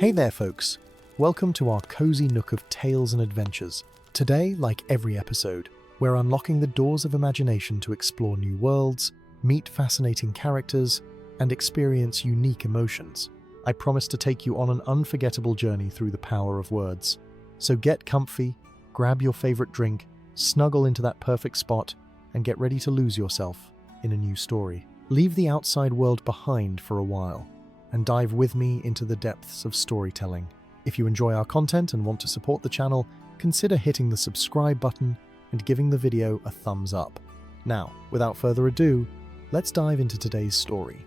Hey there, folks. Welcome to our cozy nook of tales and adventures. Today, like every episode, we're unlocking the doors of imagination to explore new worlds, meet fascinating characters, and experience unique emotions. I promise to take you on an unforgettable journey through the power of words. So get comfy, grab your favorite drink, snuggle into that perfect spot, and get ready to lose yourself in a new story. Leave the outside world behind for a while, and dive with me into the depths of storytelling. If you enjoy our content and want to support the channel, consider hitting the subscribe button and giving the video a thumbs up. Now, without further ado, let's dive into today's story.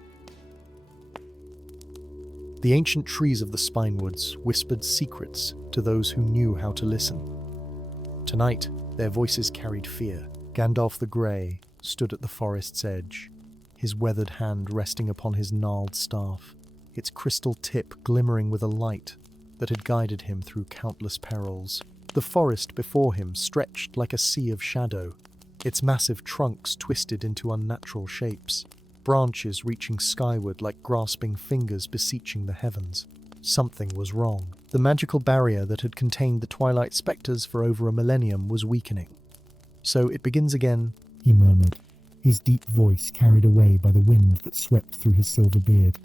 The ancient trees of the Spinewoods whispered secrets to those who knew how to listen. Tonight, their voices carried fear. Gandalf the Grey stood at the forest's edge, his weathered hand resting upon his gnarled staff, its crystal tip glimmering with a light that had guided him through countless perils. The forest before him stretched like a sea of shadow, its massive trunks twisted into unnatural shapes, branches reaching skyward like grasping fingers beseeching the heavens. Something was wrong. The magical barrier that had contained the Twilight Spectres for over a millennium was weakening. So it begins again, he murmured, his deep voice carried away by the wind that swept through his silver beard.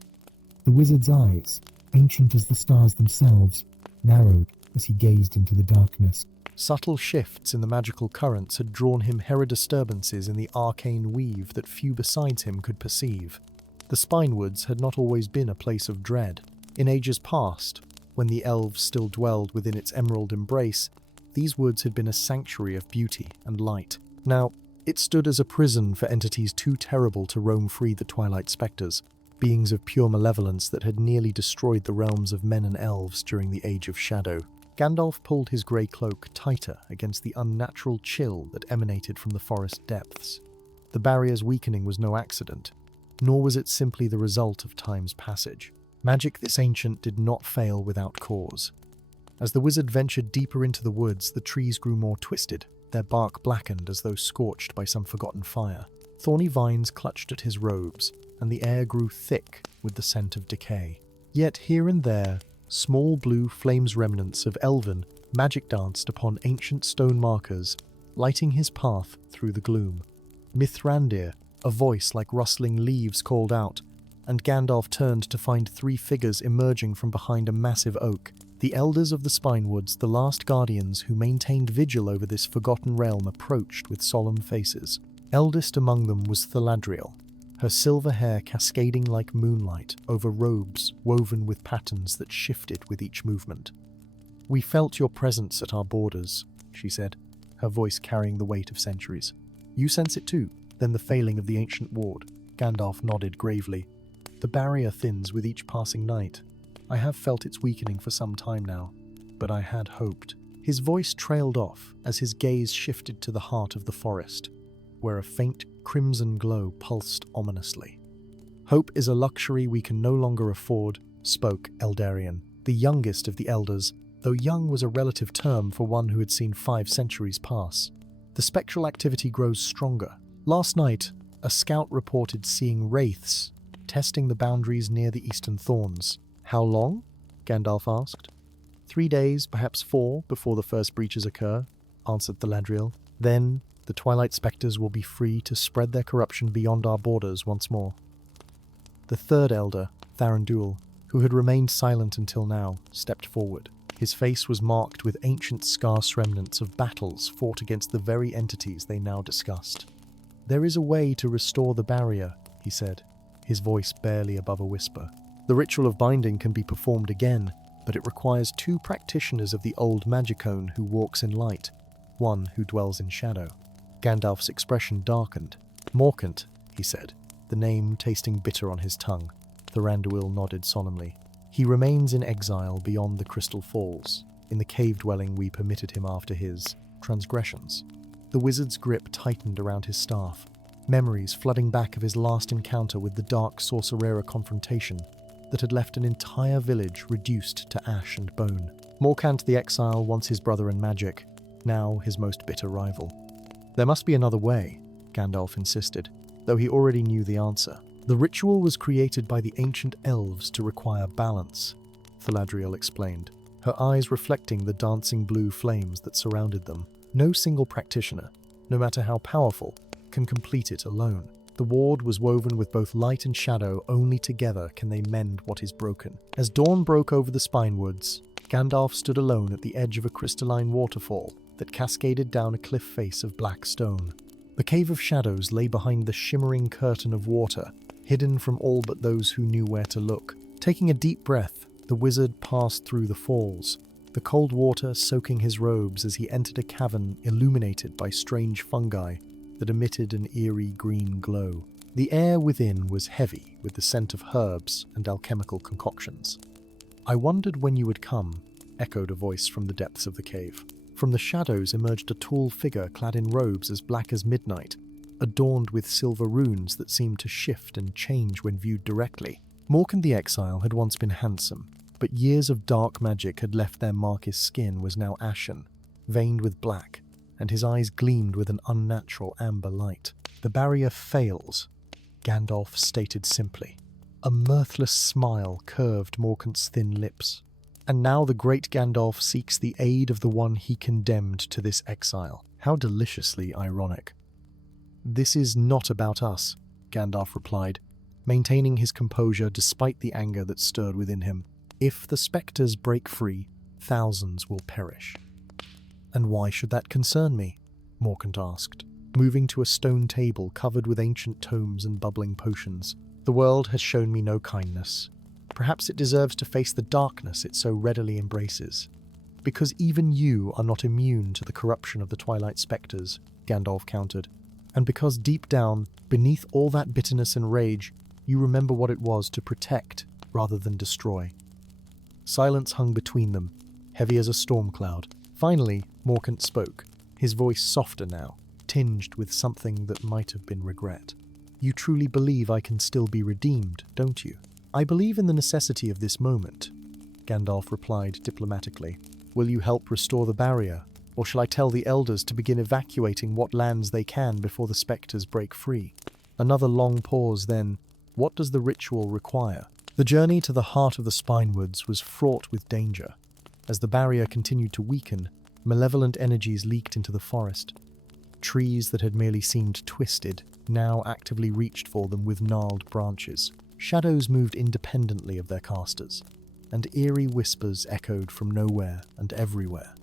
The wizard's eyes, ancient as the stars themselves, narrowed as he gazed into the darkness. Subtle shifts in the magical currents had drawn him disturbances in the arcane weave that few besides him could perceive. The Spinewoods had not always been a place of dread. In ages past, when the elves still dwelled within its emerald embrace, these woods had been a sanctuary of beauty and light. Now, it stood as a prison for entities too terrible to roam free the Twilight Spectres, beings of pure malevolence that had nearly destroyed the realms of men and elves during the Age of Shadow. Gandalf pulled his grey cloak tighter against the unnatural chill that emanated from the forest depths. The barrier's weakening was no accident, nor was it simply the result of time's passage. Magic this ancient did not fail without cause. As the wizard ventured deeper into the woods, the trees grew more twisted, their bark blackened as though scorched by some forgotten fire. Thorny vines clutched at his robes, and the air grew thick with the scent of decay. Yet here and there, small blue flames remnants of elven magic danced upon ancient stone markers, lighting his path through the gloom. Mithrandir, a voice like rustling leaves, called out, and Gandalf turned to find three figures emerging from behind a massive oak. The elders of the Spinewoods, the last guardians who maintained vigil over this forgotten realm, approached with solemn faces. Eldest among them was Theladriel, her silver hair cascading like moonlight over robes woven with patterns that shifted with each movement. "We felt your presence at our borders," she said, her voice carrying the weight of centuries. "You sense it too?" Then the failing of the ancient ward. Gandalf nodded gravely. "The barrier thins with each passing night. I have felt its weakening for some time now, but I had hoped." His voice trailed off as his gaze shifted to the heart of the forest, where a faint crimson glow pulsed ominously. "Hope is a luxury we can no longer afford," spoke Eldarion, the youngest of the elders, though young was a relative term for one who had seen 5 centuries pass. "The spectral activity grows stronger. Last night, a scout reported seeing wraiths testing the boundaries near the Eastern Thorns." "How long?" Gandalf asked. 3 days, perhaps 4, before the first breaches occur," answered Theladriel. "Then the Twilight Spectres will be free to spread their corruption beyond our borders once more." The third elder, Thranduil, who had remained silent until now, stepped forward. His face was marked with ancient scarce remnants of battles fought against the very entities they now discussed. "There is a way to restore the barrier," he said, his voice barely above a whisper. "The ritual of binding can be performed again, but it requires 2 practitioners of the old magicone who walks in light, one who dwells in shadow." Gandalf's expression darkened. "Morkant," he said, the name tasting bitter on his tongue. Thranduil nodded solemnly. "He remains in exile beyond the Crystal Falls, in the cave dwelling we permitted him after his transgressions." The wizard's grip tightened around his staff, memories flooding back of his last encounter with the dark sorcerera confrontation that had left an entire village reduced to ash and bone. Morkant the Exile, once his brother in magic, now his most bitter rival. "There must be another way," Gandalf insisted, though he already knew the answer. "The ritual was created by the ancient elves to require balance. Theladriel explained, her eyes reflecting the dancing blue flames that surrounded them. No single practitioner, no matter how powerful, can complete it alone. The ward was woven with both light and shadow, only together can they mend what is broken. As dawn broke over the Spinewoods, Gandalf stood alone at the edge of a crystalline waterfall that cascaded down a cliff face of black stone. The Cave of Shadows lay behind the shimmering curtain of water, hidden from all but those who knew where to look. Taking a deep breath, the wizard passed through the falls, the cold water soaking his robes as he entered a cavern illuminated by strange fungi that emitted an eerie green glow. The air within was heavy with the scent of herbs and alchemical concoctions. "I wondered when you would come," echoed a voice from the depths of the cave. From the shadows emerged a tall figure clad in robes as black as midnight, adorned with silver runes that seemed to shift and change when viewed directly. Morkan the Exile had once been handsome, but years of dark magic had left their mark. His skin was now ashen, veined with black, and his eyes gleamed with an unnatural amber light. "The barrier fails," Gandalf stated simply. A mirthless smile curved Morkant's thin lips. "And now the great Gandalf seeks the aid of the one he condemned to this exile." How deliciously ironic. "This is not about us," Gandalf replied, maintaining his composure despite the anger that stirred within him. "If the spectres break free, thousands will perish." "And why should that concern me?" Morkant asked, moving to a stone table covered with ancient tomes and bubbling potions. "The world has shown me no kindness. Perhaps it deserves to face the darkness it so readily embraces. Because even you are not immune to the corruption of the Twilight Spectres," Gandalf countered. "And because deep down, beneath all that bitterness and rage, you remember what it was to protect rather than destroy." Silence hung between them, heavy as a storm cloud. Finally, Morkant spoke, his voice softer now, tinged with something that might have been regret. "You truly believe I can still be redeemed, don't you?" "I believe in the necessity of this moment," Gandalf replied diplomatically. "Will you help restore the barrier, or shall I tell the elders to begin evacuating what lands they can before the spectres break free?" Another long pause, then, "What does the ritual require?" The journey to the heart of the Spinewoods was fraught with danger. As the barrier continued to weaken, malevolent energies leaked into the forest. Trees that had merely seemed twisted now actively reached for them with gnarled branches. Shadows moved independently of their casters, and eerie whispers echoed from nowhere and everywhere.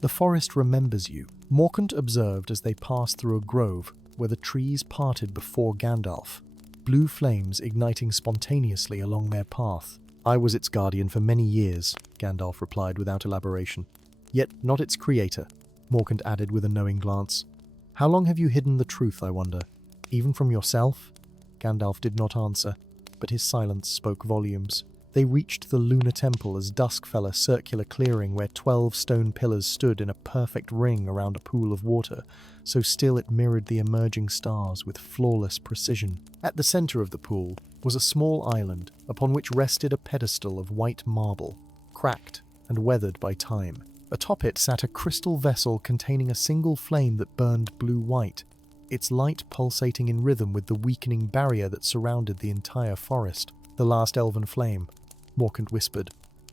"The forest remembers you," Morkant observed as they passed through a grove where the trees parted before Gandalf, blue flames igniting spontaneously along their path. "I was its guardian for many years," Gandalf replied without elaboration. "Yet not its creator," Morkant added with a knowing glance. "How long have you hidden the truth, I wonder? Even from yourself?" Gandalf did not answer, but his silence spoke volumes. They reached the lunar temple as dusk fell, a circular clearing where 12 stone pillars stood in a perfect ring around a pool of water, so still it mirrored the emerging stars with flawless precision. At the center of the pool was a small island upon which rested a pedestal of white marble, cracked and weathered by time. Atop it sat a crystal vessel containing a single flame that burned blue-white, its light pulsating in rhythm with the weakening barrier that surrounded the entire forest. "The last elven flame," Morkant whispered,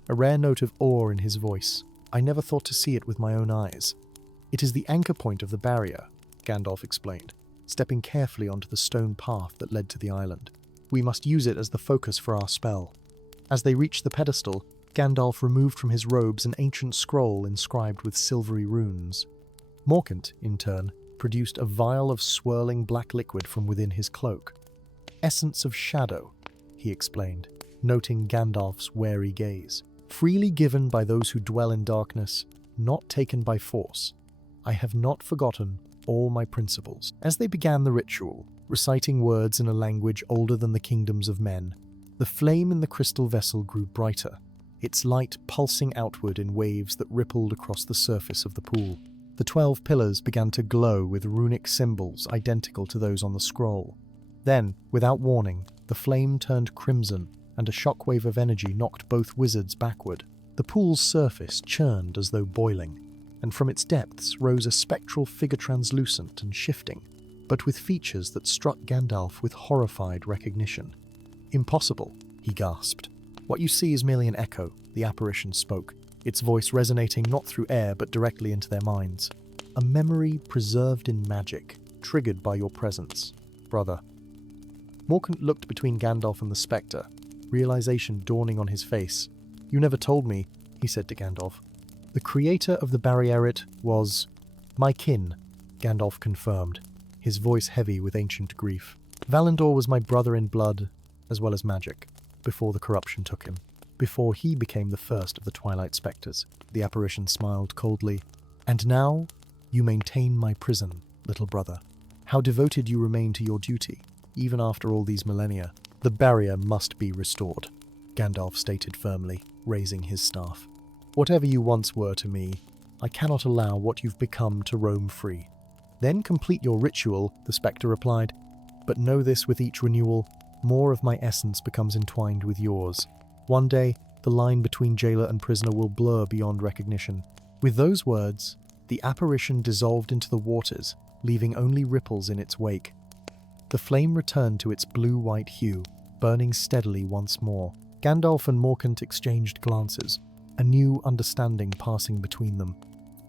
a rare note of awe in his voice. "I never thought to see it with my own eyes." "It is the anchor point of the barrier," Gandalf explained, stepping carefully onto the stone path that led to the island. "We must use it as the focus for our spell." As they reached the pedestal, Gandalf removed from his robes an ancient scroll inscribed with silvery runes. Morkant, in turn, produced a vial of swirling black liquid from within his cloak. "Essence of shadow," he explained, noting Gandalf's wary gaze. "Freely given by those who dwell in darkness, not taken by force. I have not forgotten all my principles." As they began the ritual, reciting words in a language older than the kingdoms of men, the flame in the crystal vessel grew brighter, its light pulsing outward in waves that rippled across the surface of the pool. The 12 pillars began to glow with runic symbols identical to those on the scroll. Then, without warning, the flame turned crimson, and a shockwave of energy knocked both wizards backward. The pool's surface churned as though boiling, and from its depths rose a spectral figure translucent and shifting, but with features that struck Gandalf with horrified recognition. "Impossible," he gasped. "What you see is merely an echo. the apparition spoke, its voice resonating not through air but directly into their minds. A memory preserved in magic, triggered by your presence, brother. Morkant looked between Gandalf and the spectre, realization dawning on his face. You never told me, he said to Gandalf. The creator of the Barrierit was my kin, Gandalf confirmed, his voice heavy with ancient grief. Valinor was my brother in blood, as well as magic, before the corruption took him, before he became the first of the Twilight Spectres. The apparition smiled coldly. And now, you maintain my prison, little brother. How devoted you remain to your duty, even after all these millennia. The barrier must be restored, Gandalf stated firmly, raising his staff. Whatever you once were to me, I cannot allow what you've become to roam free. Then complete your ritual, the spectre replied. But know this, with each renewal, more of my essence becomes entwined with yours. One day, the line between jailer and prisoner will blur beyond recognition. With those words, the apparition dissolved into the waters, leaving only ripples in its wake. The flame returned to its blue-white hue, burning steadily once more. Gandalf and Morkant exchanged glances, a new understanding passing between them.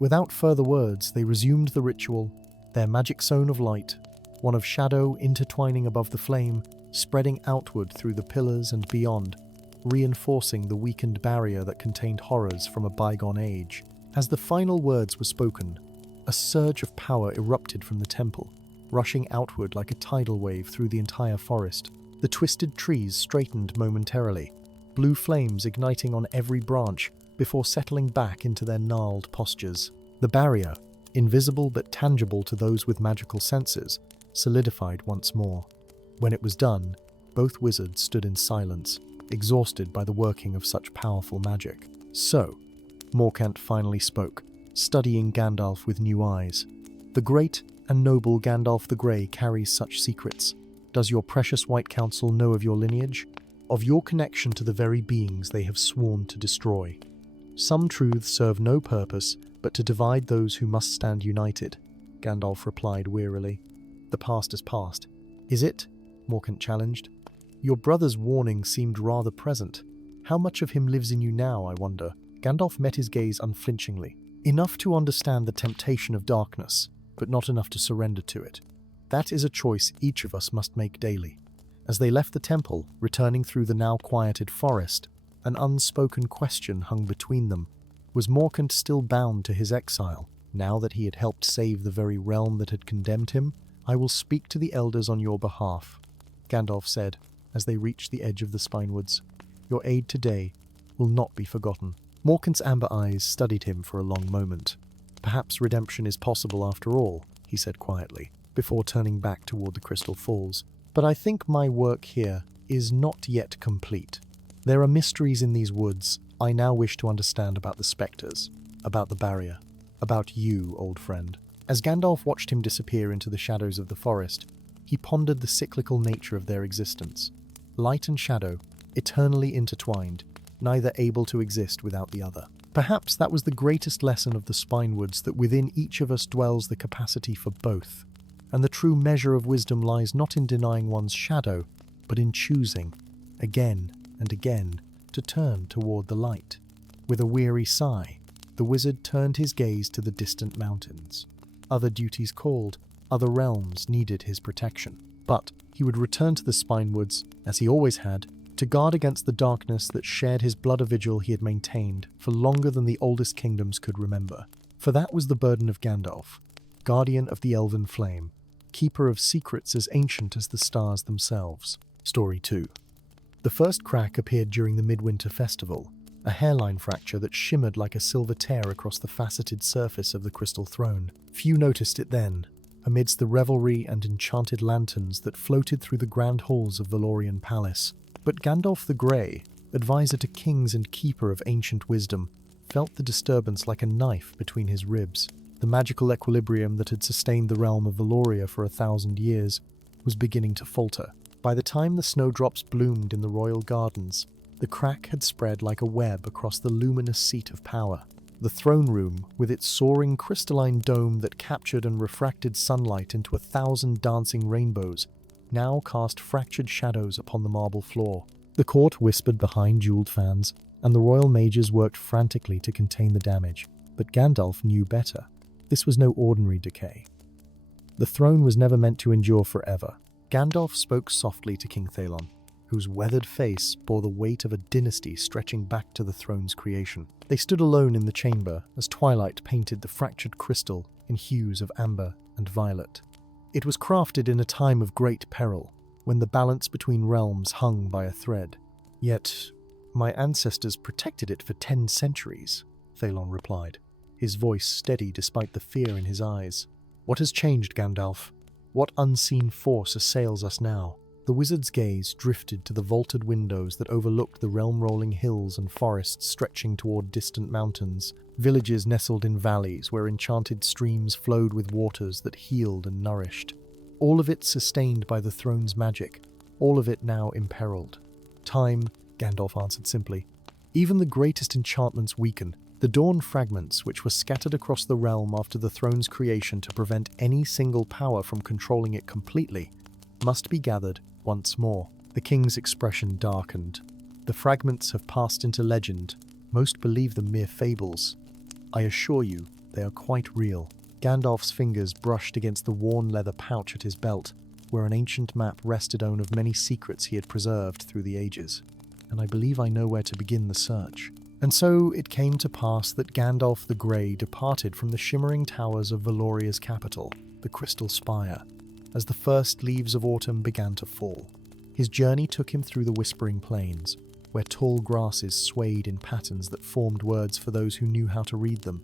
Without further words, they resumed the ritual, their magic zone of light, one of shadow intertwining above the flame, spreading outward through the pillars and beyond, reinforcing the weakened barrier that contained horrors from a bygone age. As the final words were spoken, a surge of power erupted from the temple, rushing outward like a tidal wave through the entire forest. The twisted trees straightened momentarily, blue flames igniting on every branch before settling back into their gnarled postures. The barrier, invisible but tangible to those with magical senses, solidified once more. When it was done, both wizards stood in silence, exhausted by the working of such powerful magic. So, Morkant finally spoke, studying Gandalf with new eyes. The great and noble Gandalf the Grey carries such secrets. Does your precious White Council know of your lineage? Of your connection to the very beings they have sworn to destroy? Some truths serve no purpose but to divide those who must stand united, Gandalf replied wearily. The past is past. Is it? Morkant challenged. Your brother's warning seemed rather present. How much of him lives in you now, I wonder? Gandalf met his gaze unflinchingly. Enough to understand the temptation of darkness, but not enough to surrender to it. That is a choice each of us must make daily. As they left the temple, returning through the now quieted forest, an unspoken question hung between them. Was Morkant still bound to his exile, now that he had helped save the very realm that had condemned him? I will speak to the elders on your behalf, Gandalf said, as they reached the edge of the Spinewoods. Your aid today will not be forgotten. Morkant's amber eyes studied him for a long moment. Perhaps redemption is possible after all, he said quietly, before turning back toward the Crystal Falls. But I think my work here is not yet complete. There are mysteries in these woods I now wish to understand about the spectres, about the barrier, about you, old friend. As Gandalf watched him disappear into the shadows of the forest, he pondered the cyclical nature of their existence. Light and shadow, eternally intertwined, neither able to exist without the other. Perhaps that was the greatest lesson of the Spinewoods, that within each of us dwells the capacity for both, and the true measure of wisdom lies not in denying one's shadow, but in choosing, again and again, to turn toward the light. With a weary sigh, the wizard turned his gaze to the distant mountains. Other duties called, other realms needed his protection. But he would return to the Spinewoods, as he always had, to guard against the darkness that shared his blood, a vigil he had maintained for longer than the oldest kingdoms could remember. For that was the burden of Gandalf, guardian of the elven flame, keeper of secrets as ancient as the stars themselves. Story 2. The first crack appeared during the Midwinter Festival, a hairline fracture that shimmered like a silver tear across the faceted surface of the crystal throne. Few noticed it then, amidst the revelry and enchanted lanterns that floated through the grand halls of Valorian Palace. But Gandalf the Grey, advisor to kings and keeper of ancient wisdom, felt the disturbance like a knife between his ribs. The magical equilibrium that had sustained the realm of Valoria for 1,000 years was beginning to falter. By the time the snowdrops bloomed in the royal gardens, the crack had spread like a web across the luminous seat of power. The throne room, with its soaring crystalline dome that captured and refracted sunlight into 1,000 dancing rainbows, now cast fractured shadows upon the marble floor. The court whispered behind jeweled fans, and the royal mages worked frantically to contain the damage. But Gandalf knew better. This was no ordinary decay. The throne was never meant to endure forever. Gandalf spoke softly to King Thalon, whose weathered face bore the weight of a dynasty stretching back to the throne's creation. They stood alone in the chamber as twilight painted the fractured crystal in hues of amber and violet. It was crafted in a time of great peril, when the balance between realms hung by a thread. Yet, my ancestors protected it for 10 centuries, Thalon replied, his voice steady despite the fear in his eyes. What has changed, Gandalf? What unseen force assails us now? The wizard's gaze drifted to the vaulted windows that overlooked the realm-rolling hills and forests stretching toward distant mountains, villages nestled in valleys where enchanted streams flowed with waters that healed and nourished. All of it sustained by the throne's magic, all of it now imperiled. Time, Gandalf answered simply. Even the greatest enchantments weaken. The dawn fragments, which were scattered across the realm after the throne's creation to prevent any single power from controlling it completely, must be gathered once more. The king's expression darkened. The fragments have passed into legend. Most believe them mere fables. I assure you, they are quite real. Gandalf's fingers brushed against the worn leather pouch at his belt, where an ancient map rested on of many secrets he had preserved through the ages. And I believe I know where to begin the search. And so it came to pass that Gandalf the Grey departed from the shimmering towers of Valoria's capital, the Crystal Spire, as the first leaves of autumn began to fall. His journey took him through the Whispering Plains, where tall grasses swayed in patterns that formed words for those who knew how to read them,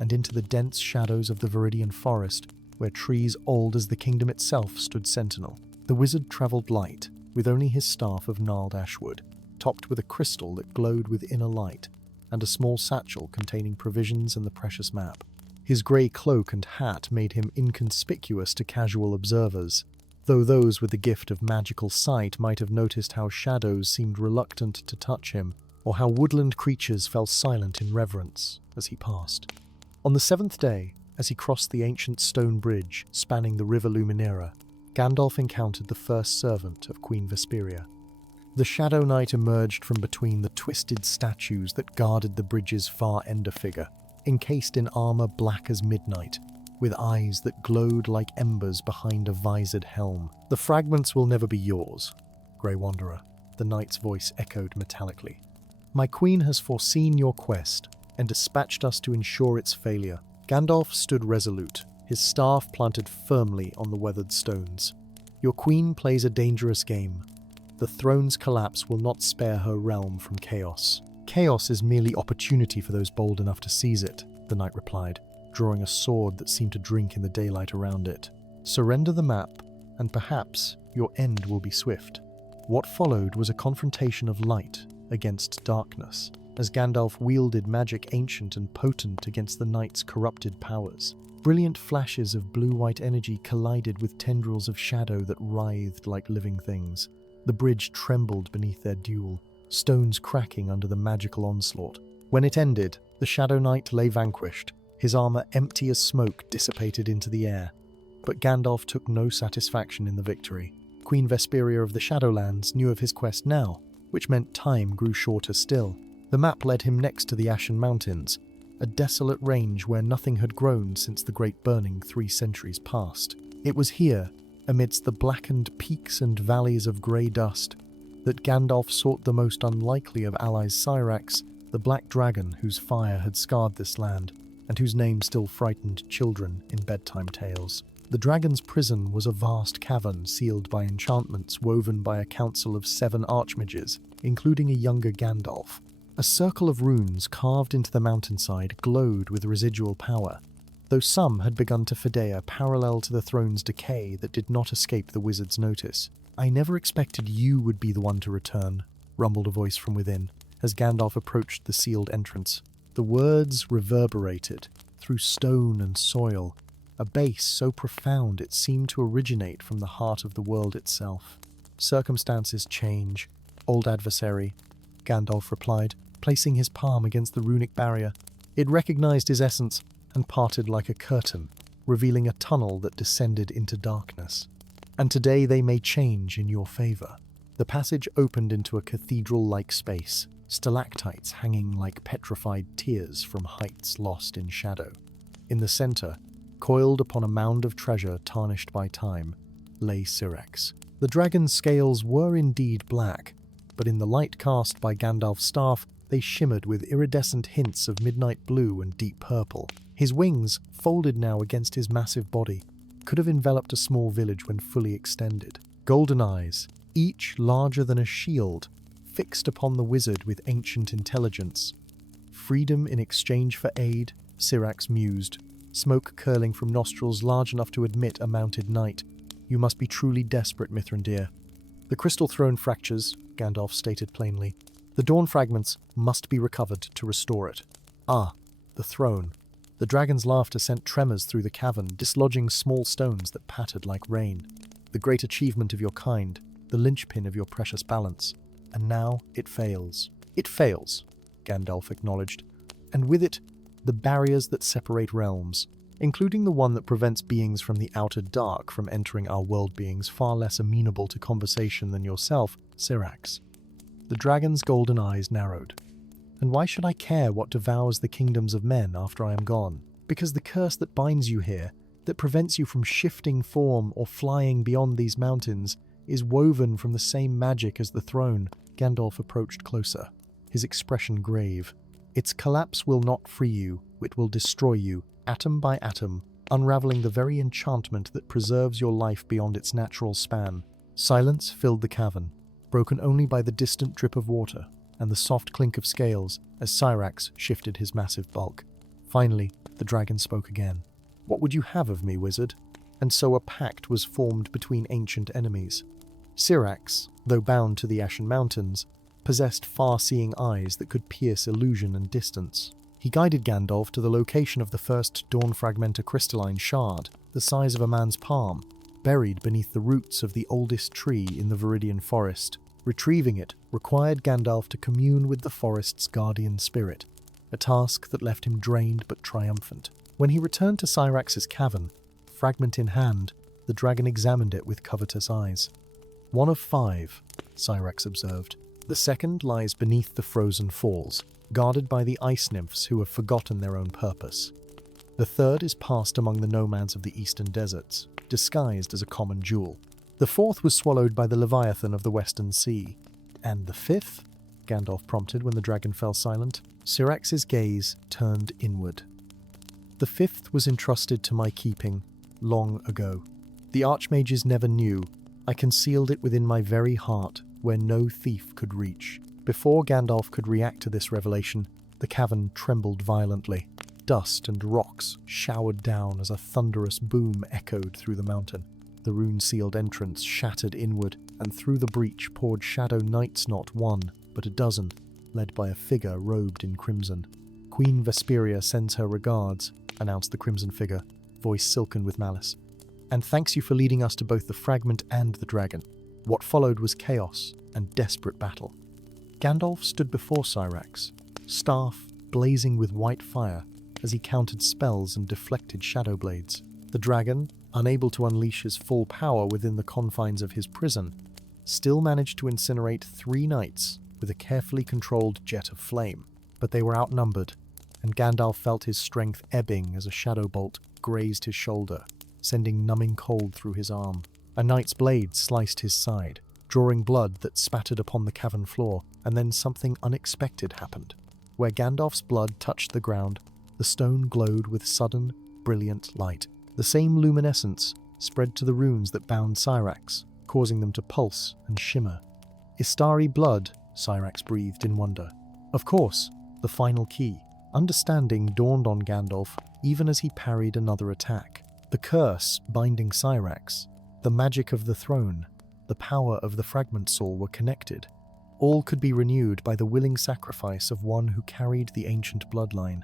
and into the dense shadows of the Viridian Forest, where trees old as the kingdom itself stood sentinel. The wizard travelled light, with only his staff of gnarled ashwood, topped with a crystal that glowed with inner light, and a small satchel containing provisions and the precious map. His grey cloak and hat made him inconspicuous to casual observers, though those with the gift of magical sight might have noticed how shadows seemed reluctant to touch him, or how woodland creatures fell silent in reverence as he passed. On the 7th day, as he crossed the ancient stone bridge spanning the river Luminera, Gandalf encountered the first servant of Queen Vesperia. The Shadow Knight emerged from between the twisted statues that guarded the bridge's far ender figure, encased in armor black as midnight, with eyes that glowed like embers behind a visored helm. The fragments will never be yours, Grey Wanderer, the knight's voice echoed metallically. My queen has foreseen your quest and dispatched us to ensure its failure. Gandalf stood resolute, his staff planted firmly on the weathered stones. Your queen plays a dangerous game. The throne's collapse will not spare her realm from chaos. Chaos is merely opportunity for those bold enough to seize it, the knight replied, drawing a sword that seemed to drink in the daylight around it. Surrender the map, and perhaps your end will be swift. What followed was a confrontation of light against darkness, as Gandalf wielded magic ancient and potent against the knight's corrupted powers. Brilliant flashes of blue-white energy collided with tendrils of shadow that writhed like living things. The bridge trembled beneath their duel, stones cracking under the magical onslaught. When it ended, the Shadow Knight lay vanquished, his armor empty as smoke dissipated into the air. But Gandalf took no satisfaction in the victory. Queen Vesperia of the Shadowlands knew of his quest now, which meant time grew shorter still. The map led him next to the Ashen Mountains, a desolate range where nothing had grown since the Great Burning 3 centuries past. It was here, amidst the blackened peaks and valleys of grey dust, that Gandalf sought the most unlikely of allies Cyrax, the black dragon whose fire had scarred this land, and whose name still frightened children in bedtime tales. The dragon's prison was a vast cavern sealed by enchantments woven by a council of 7 archmages, including a younger Gandalf. A circle of runes carved into the mountainside glowed with residual power, though some had begun to fade parallel to the throne's decay that did not escape the wizard's notice. I never expected you would be the one to return, rumbled a voice from within, as Gandalf approached the sealed entrance. The words reverberated through stone and soil, a bass so profound it seemed to originate from the heart of the world itself. Circumstances change, old adversary, Gandalf replied, placing his palm against the runic barrier. It recognized his essence and parted like a curtain, revealing a tunnel that descended into darkness. And today they may change in your favor. The passage opened into a cathedral-like space, stalactites hanging like petrified tears from heights lost in shadow. In the center, coiled upon a mound of treasure tarnished by time, lay Syrax. The dragon's scales were indeed black, but in the light cast by Gandalf's staff, they shimmered with iridescent hints of midnight blue and deep purple. His wings, folded now against his massive body, could have enveloped a small village when fully extended. Golden eyes, each larger than a shield, fixed upon the wizard with ancient intelligence. Freedom in exchange for aid, Syrax mused, smoke curling from nostrils large enough to admit a mounted knight. You must be truly desperate, Mithrandir. The crystal throne fractures, Gandalf stated plainly. The dawn fragments must be recovered to restore it. Ah, the throne. The dragon's laughter sent tremors through the cavern, dislodging small stones that pattered like rain. The great achievement of your kind, the linchpin of your precious balance. And now it fails. It fails, Gandalf acknowledged. And with it, the barriers that separate realms, including the one that prevents beings from the outer dark from entering our world, beings far less amenable to conversation than yourself, Syrax. The dragon's golden eyes narrowed. And why should I care what devours the kingdoms of men after I am gone? Because the curse that binds you here, that prevents you from shifting form or flying beyond these mountains, is woven from the same magic as the throne. Gandalf approached closer, his expression grave. Its collapse will not free you, it will destroy you, atom by atom, unraveling the very enchantment that preserves your life beyond its natural span. Silence filled the cavern, broken only by the distant drip of water and the soft clink of scales as Syrax shifted his massive bulk. Finally, the dragon spoke again. What would you have of me, wizard? And so a pact was formed between ancient enemies. Syrax, though bound to the Ashen Mountains, possessed far-seeing eyes that could pierce illusion and distance. He guided Gandalf to the location of the first dawn fragmenta crystalline shard, the size of a man's palm, buried beneath the roots of the oldest tree in the Viridian forest. Retrieving it required Gandalf to commune with the forest's guardian spirit, a task that left him drained but triumphant. When he returned to Syrax's cavern, fragment in hand, the dragon examined it with covetous eyes. One of 5, Syrax observed. The second lies beneath the frozen falls, guarded by the ice nymphs who have forgotten their own purpose. The third is passed among the nomads of the eastern deserts, disguised as a common jewel. The fourth was swallowed by the Leviathan of the Western Sea. And the fifth? Gandalf prompted when the dragon fell silent. Syrax's gaze turned inward. The fifth was entrusted to my keeping long ago. The archmages never knew. I concealed it within my very heart, where no thief could reach. Before Gandalf could react to this revelation, the cavern trembled violently. Dust and rocks showered down as a thunderous boom echoed through the mountain. The rune-sealed entrance shattered inward, and through the breach poured shadow knights, not one, but a dozen, led by a figure robed in crimson. Queen Vesperia sends her regards, announced the crimson figure, voice silken with malice. And thanks you for leading us to both the fragment and the dragon. What followed was chaos and desperate battle. Gandalf stood before Syrax, staff blazing with white fire as he countered spells and deflected shadow blades. The dragon, unable to unleash his full power within the confines of his prison, still managed to incinerate 3 knights with a carefully controlled jet of flame. But they were outnumbered, and Gandalf felt his strength ebbing as a shadow bolt grazed his shoulder, sending numbing cold through his arm. A knight's blade sliced his side, drawing blood that spattered upon the cavern floor, and then something unexpected happened. Where Gandalf's blood touched the ground, the stone glowed with sudden, brilliant light. The same luminescence spread to the runes that bound Syrax, causing them to pulse and shimmer. Istari blood, Syrax breathed in wonder. Of course, the final key. Understanding dawned on Gandalf even as he parried another attack. The curse binding Syrax, the magic of the throne, the power of the fragment soul were connected. All could be renewed by the willing sacrifice of one who carried the ancient bloodline.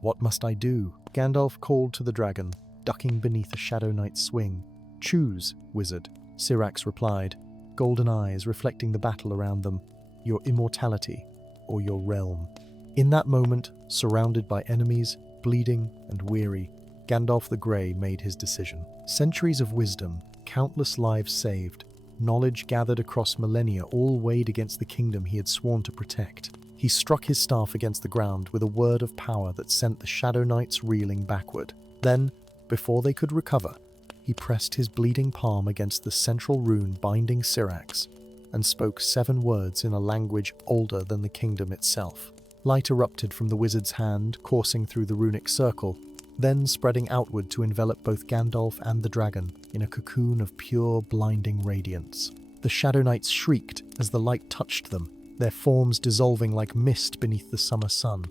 What must I do? Gandalf called to the dragon, ducking beneath a Shadow Knight's swing. Choose, wizard, Syrax replied, golden eyes reflecting the battle around them. Your immortality, or your realm. In that moment, surrounded by enemies, bleeding and weary, Gandalf the Grey made his decision. Centuries of wisdom, countless lives saved, knowledge gathered across millennia all weighed against the kingdom he had sworn to protect. He struck his staff against the ground with a word of power that sent the Shadow Knights reeling backward. Then, before they could recover, he pressed his bleeding palm against the central rune binding Syrax and spoke 7 words in a language older than the kingdom itself. Light erupted from the wizard's hand, coursing through the runic circle, then spreading outward to envelop both Gandalf and the dragon in a cocoon of pure, blinding radiance. The Shadow Knights shrieked as the light touched them, their forms dissolving like mist beneath the summer sun.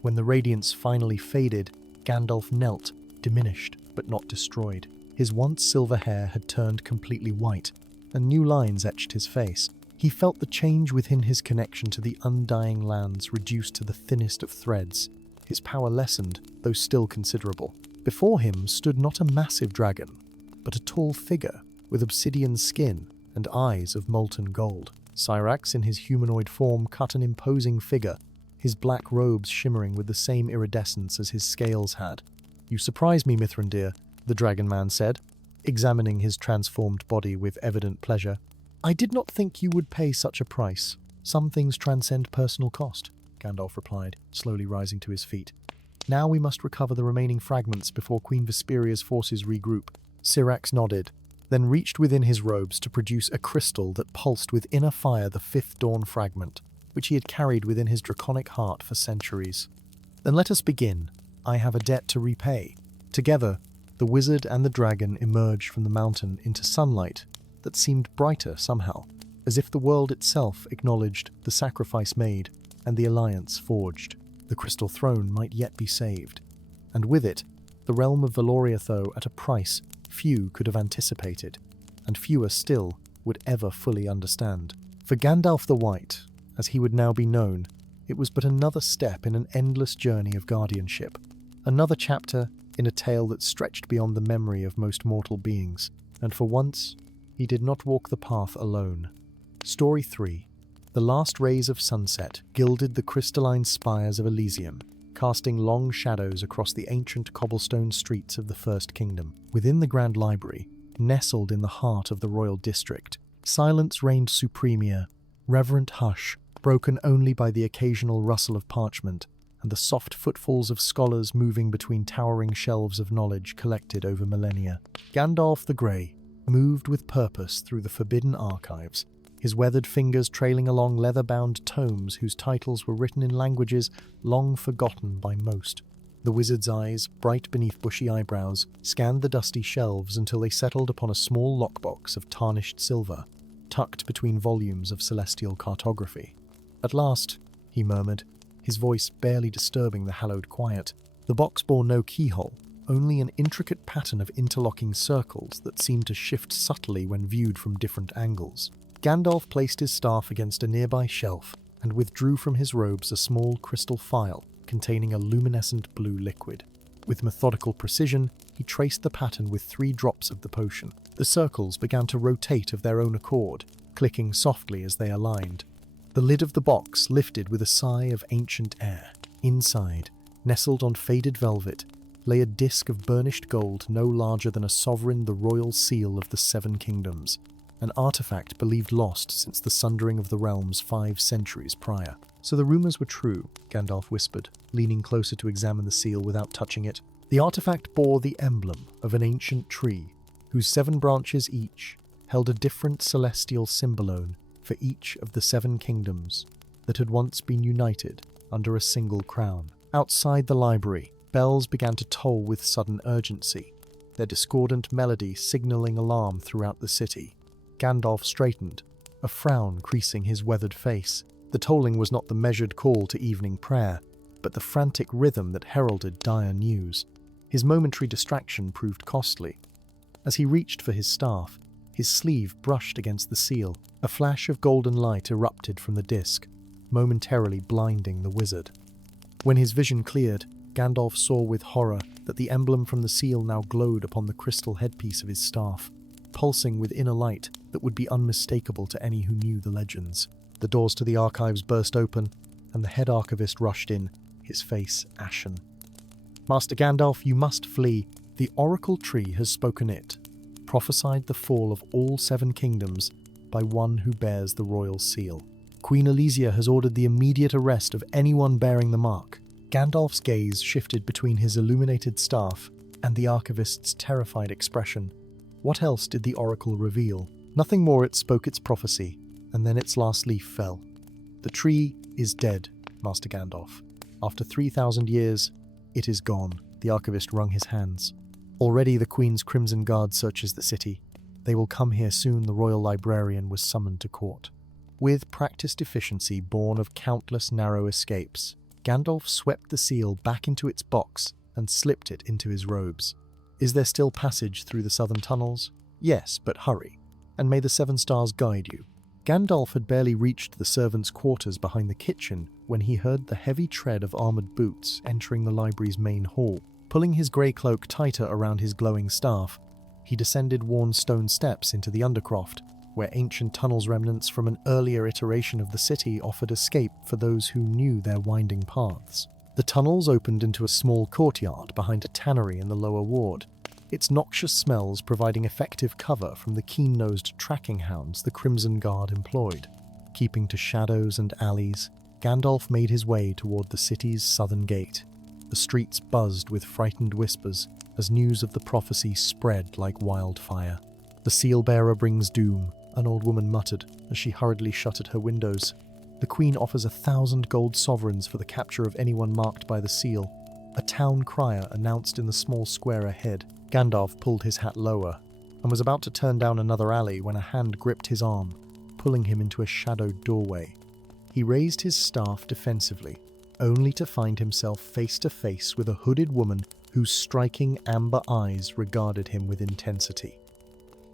When the radiance finally faded, Gandalf knelt, diminished but not destroyed. His once silver hair had turned completely white, and new lines etched his face. He felt the change within his connection to the undying lands reduced to the thinnest of threads. His power lessened, though still considerable. Before him stood not a massive dragon, but a tall figure with obsidian skin and eyes of molten gold. Syrax, in his humanoid form, cut an imposing figure, his black robes shimmering with the same iridescence as his scales had. "You surprise me, Mithrandir," the dragon man said, examining his transformed body with evident pleasure. "I did not think you would pay such a price. Some things transcend personal cost," Gandalf replied, slowly rising to his feet. "Now we must recover the remaining fragments before Queen Vesperia's forces regroup." Syrax nodded, then reached within his robes to produce a crystal that pulsed with inner fire the 5th Dawn fragment, which he had carried within his draconic heart for centuries. "Then let us begin. I have a debt to repay." Together, the wizard and the dragon emerged from the mountain into sunlight that seemed brighter somehow, as if the world itself acknowledged the sacrifice made and the alliance forged. The crystal throne might yet be saved, and with it, the realm of Valoriatho at a price few could have anticipated, and fewer still would ever fully understand. For Gandalf the White, as he would now be known, it was but another step in an endless journey of guardianship, another chapter in a tale that stretched beyond the memory of most mortal beings, and for once, he did not walk the path alone. Story 3. The last rays of sunset gilded the crystalline spires of Elysium, casting long shadows across the ancient cobblestone streets of the First Kingdom. Within the Grand Library, nestled in the heart of the royal district, silence reigned supreme, reverent hush, broken only by the occasional rustle of parchment and the soft footfalls of scholars moving between towering shelves of knowledge collected over millennia. Gandalf the Grey moved with purpose through the forbidden archives, his weathered fingers trailing along leather-bound tomes whose titles were written in languages long forgotten by most. The wizard's eyes, bright beneath bushy eyebrows, scanned the dusty shelves until they settled upon a small lockbox of tarnished silver, tucked between volumes of celestial cartography. "At last," he murmured, his voice barely disturbing the hallowed quiet. The box bore no keyhole, only an intricate pattern of interlocking circles that seemed to shift subtly when viewed from different angles. Gandalf placed his staff against a nearby shelf and withdrew from his robes a small crystal phial containing a luminescent blue liquid. With methodical precision, he traced the pattern with 3 drops of the potion. The circles began to rotate of their own accord, clicking softly as they aligned. The lid of the box lifted with a sigh of ancient air. Inside, nestled on faded velvet, lay a disc of burnished gold no larger than a sovereign, the royal seal of the 7 kingdoms, an artifact believed lost since the sundering of the realms 5 centuries prior. "So the rumors were true," Gandalf whispered, leaning closer to examine the seal without touching it. The artifact bore the emblem of an ancient tree, whose 7 branches each held a different celestial symbolone for each of the 7 kingdoms that had once been united under a single crown. Outside the library, bells began to toll with sudden urgency, their discordant melody signaling alarm throughout the city. Gandalf straightened, a frown creasing his weathered face. The tolling was not the measured call to evening prayer, but the frantic rhythm that heralded dire news. His momentary distraction proved costly. As he reached for his staff, his sleeve brushed against the seal. A flash of golden light erupted from the disc, momentarily blinding the wizard. When his vision cleared, Gandalf saw with horror that the emblem from the seal now glowed upon the crystal headpiece of his staff, pulsing with inner light that would be unmistakable to any who knew the legends. The doors to the archives burst open, and the head archivist rushed in, his face ashen. "Master Gandalf, you must flee. The oracle tree has spoken it, prophesied the fall of all 7 kingdoms by one who bears the royal seal." Queen Elysia has ordered the immediate arrest of anyone bearing the mark." Gandalf's gaze shifted between his illuminated staff and the archivist's terrified expression. What else did the oracle reveal? Nothing more. It spoke its prophecy, and then its last leaf fell. "The tree is dead, Master Gandalf. After 3,000 years, it is gone." The archivist wrung his hands. "Already the Queen's Crimson Guard searches the city. They will come here soon." The royal librarian was summoned to court. With practiced efficiency born of countless narrow escapes, Gandalf swept the seal back into its box and slipped it into his robes. "Is there still passage through the southern tunnels?" "Yes, but hurry, and may the 7 stars guide you." Gandalf had barely reached the servants' quarters behind the kitchen when he heard the heavy tread of armored boots entering the library's main hall. Pulling his grey cloak tighter around his glowing staff, he descended worn stone steps into the undercroft, where ancient tunnels remnants from an earlier iteration of the city offered escape for those who knew their winding paths. The tunnels opened into a small courtyard behind a tannery in the lower ward, its noxious smells providing effective cover from the keen-nosed tracking hounds the Crimson Guard employed. Keeping to shadows and alleys, Gandalf made his way toward the city's southern gate. The streets buzzed with frightened whispers as news of the prophecy spread like wildfire. "The seal-bearer brings doom," an old woman muttered as she hurriedly shuttered her windows. "The Queen offers 1,000 gold sovereigns for the capture of anyone marked by the seal," a town crier announced in the small square ahead. Gandalf pulled his hat lower and was about to turn down another alley when a hand gripped his arm, pulling him into a shadowed doorway. He raised his staff defensively, only to find himself face to face with a hooded woman whose striking amber eyes regarded him with intensity.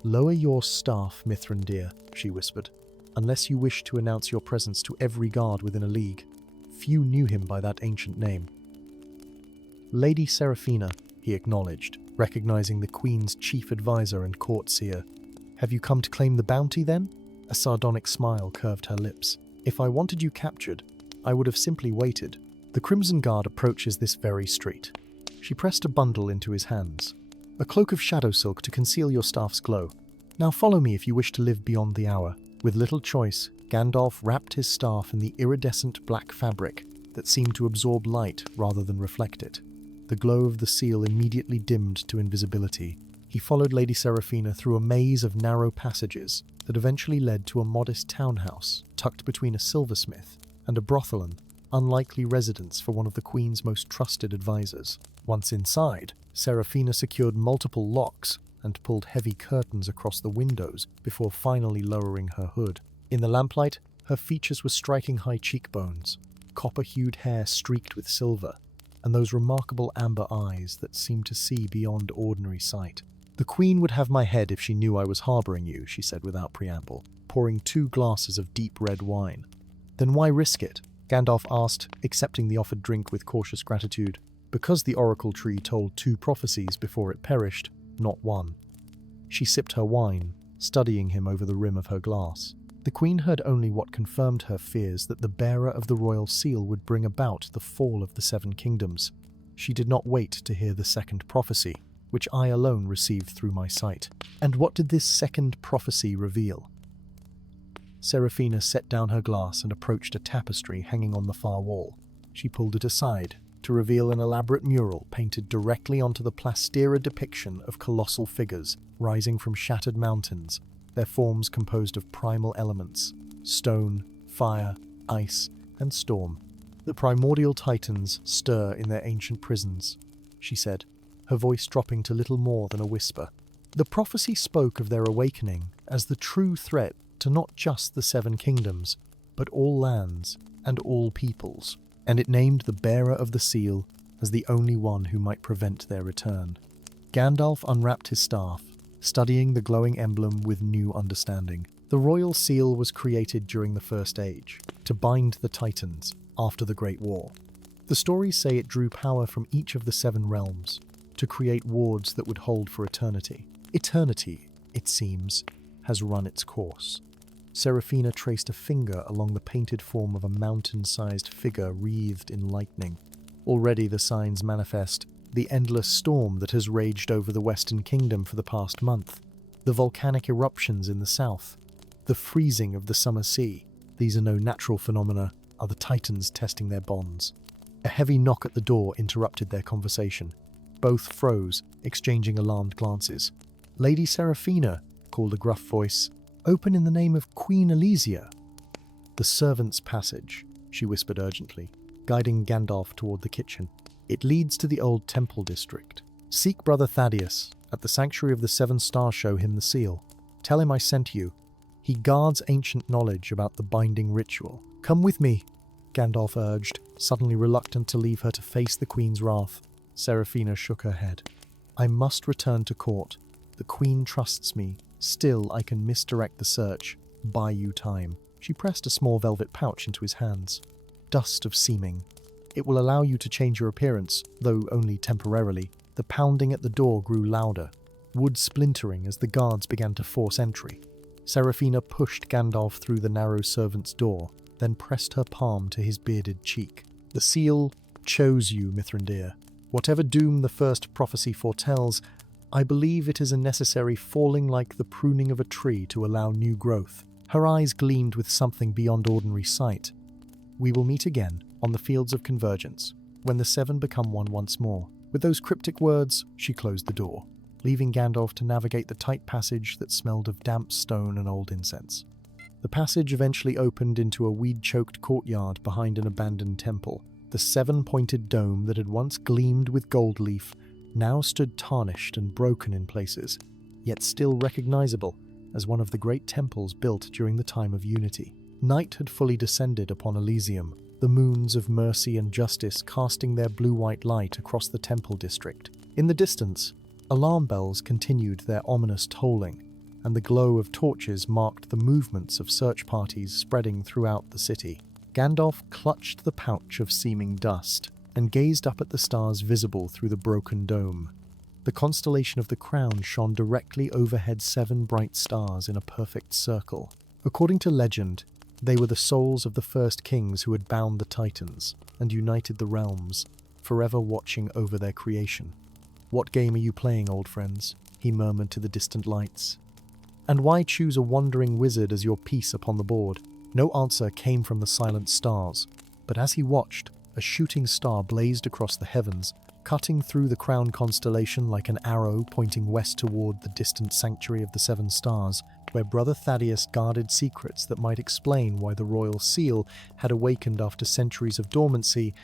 "Lower your staff, Mithrandir," she whispered, "unless you wish to announce your presence to every guard within a league." Few knew him by that ancient name. "Lady Seraphina," he acknowledged, recognizing the Queen's chief advisor and court seer. "Have you come to claim the bounty, then?" A sardonic smile curved her lips. "If I wanted you captured, I would have simply waited. The Crimson Guard approaches this very street." She pressed a bundle into his hands. "A cloak of shadow silk to conceal your staff's glow. Now follow me if you wish to live beyond the hour." With little choice, Gandalf wrapped his staff in the iridescent black fabric that seemed to absorb light rather than reflect it. The glow of the seal immediately dimmed to invisibility. He followed Lady Seraphina through a maze of narrow passages that eventually led to a modest townhouse tucked between a silversmith and a brothel, an unlikely residence for one of the Queen's most trusted advisors. Once inside, Seraphina secured multiple locks and pulled heavy curtains across the windows before finally lowering her hood. In the lamplight, her features were striking high cheekbones, copper-hued hair streaked with silver, and those remarkable amber eyes that seemed to see beyond ordinary sight. "The Queen would have my head if she knew I was harboring you," she said without preamble, pouring 2 glasses of deep red wine. "Then why risk it?" Gandalf asked, accepting the offered drink with cautious gratitude. "Because the oracle tree told 2 prophecies before it perished, not 1. She sipped her wine, studying him over the rim of her glass. The Queen heard only what confirmed her fears that the bearer of the royal seal would bring about the fall of the 7 kingdoms. She did not wait to hear the second prophecy, which I alone received through my sight. And what did this second prophecy reveal? Seraphina set down her glass and approached a tapestry hanging on the far wall. She pulled it aside to reveal an elaborate mural painted directly onto the plastera depiction of colossal figures rising from shattered mountains, their forms composed of primal elements: stone, fire, ice, and storm. "The primordial titans stir in their ancient prisons," she said, her voice dropping to little more than a whisper. The prophecy spoke of their awakening as the true threat to not just the 7 kingdoms, but all lands and all peoples, and it named the bearer of the seal as the only one who might prevent their return. Gandalf unwrapped his staff, studying the glowing emblem with new understanding. The royal seal was created during the First Age, to bind the Titans after the Great War. The stories say it drew power from each of the 7 realms, to create wards that would hold for eternity. Eternity, it seems, has run its course. Seraphina traced a finger along the painted form of a mountain-sized figure wreathed in lightning. Already the signs manifest: the endless storm that has raged over the Western Kingdom for the past month, the volcanic eruptions in the south, the freezing of the summer sea, These are no natural phenomena, are the Titans testing their bonds. A heavy knock at the door interrupted their conversation. Both froze, exchanging alarmed glances. "Lady Seraphina," called a gruff voice. "Open in the name of Queen Elysia." "The servants' passage," she whispered urgently, guiding Gandalf toward the kitchen. "It leads to the old temple district. Seek Brother Thaddeus. At the Sanctuary of the Seven Stars show him the seal. Tell him I sent you. He guards ancient knowledge about the binding ritual. Come with me," Gandalf urged, suddenly reluctant to leave her to face the Queen's wrath. Seraphina shook her head. "I must return to court. The Queen trusts me. Still, I can misdirect the search. Buy you time." She pressed a small velvet pouch into his hands. "Dust of seeming. It will allow you to change your appearance, though only temporarily." The pounding at the door grew louder, wood splintering as the guards began to force entry. Seraphina pushed Gandalf through the narrow servant's door, then pressed her palm to his bearded cheek. "The seal chose you, Mithrandir. Whatever doom the first prophecy foretells, I believe it is a necessary falling like the pruning of a tree to allow new growth." Her eyes gleamed with something beyond ordinary sight. "We will meet again, on the fields of convergence, when the seven become one once more." With those cryptic words, she closed the door, leaving Gandalf to navigate the tight passage that smelled of damp stone and old incense. The passage eventually opened into a weed-choked courtyard behind an abandoned temple. The seven-pointed dome that had once gleamed with gold leaf now stood tarnished and broken in places, yet still recognizable as one of the great temples built during the time of Unity. Night had fully descended upon Elysium, the moons of mercy and justice casting their blue-white light across the temple district. In the distance, alarm bells continued their ominous tolling, and the glow of torches marked the movements of search parties spreading throughout the city. Gandalf clutched the pouch of seeming dust and gazed up at the stars visible through the broken dome. The constellation of the Crown shone directly overhead 7 bright stars in a perfect circle. According to legend, they were the souls of the first kings who had bound the Titans and united the realms, forever watching over their creation. "What game are you playing, old friends?" he murmured to the distant lights. "And why choose a wandering wizard as your piece upon the board?" No answer came from the silent stars, but as he watched, a shooting star blazed across the heavens, cutting through the Crown constellation like an arrow pointing west toward the distant Sanctuary of the Seven Stars, where Brother Thaddeus guarded secrets that might explain why the royal seal had awakened after centuries of dormancy,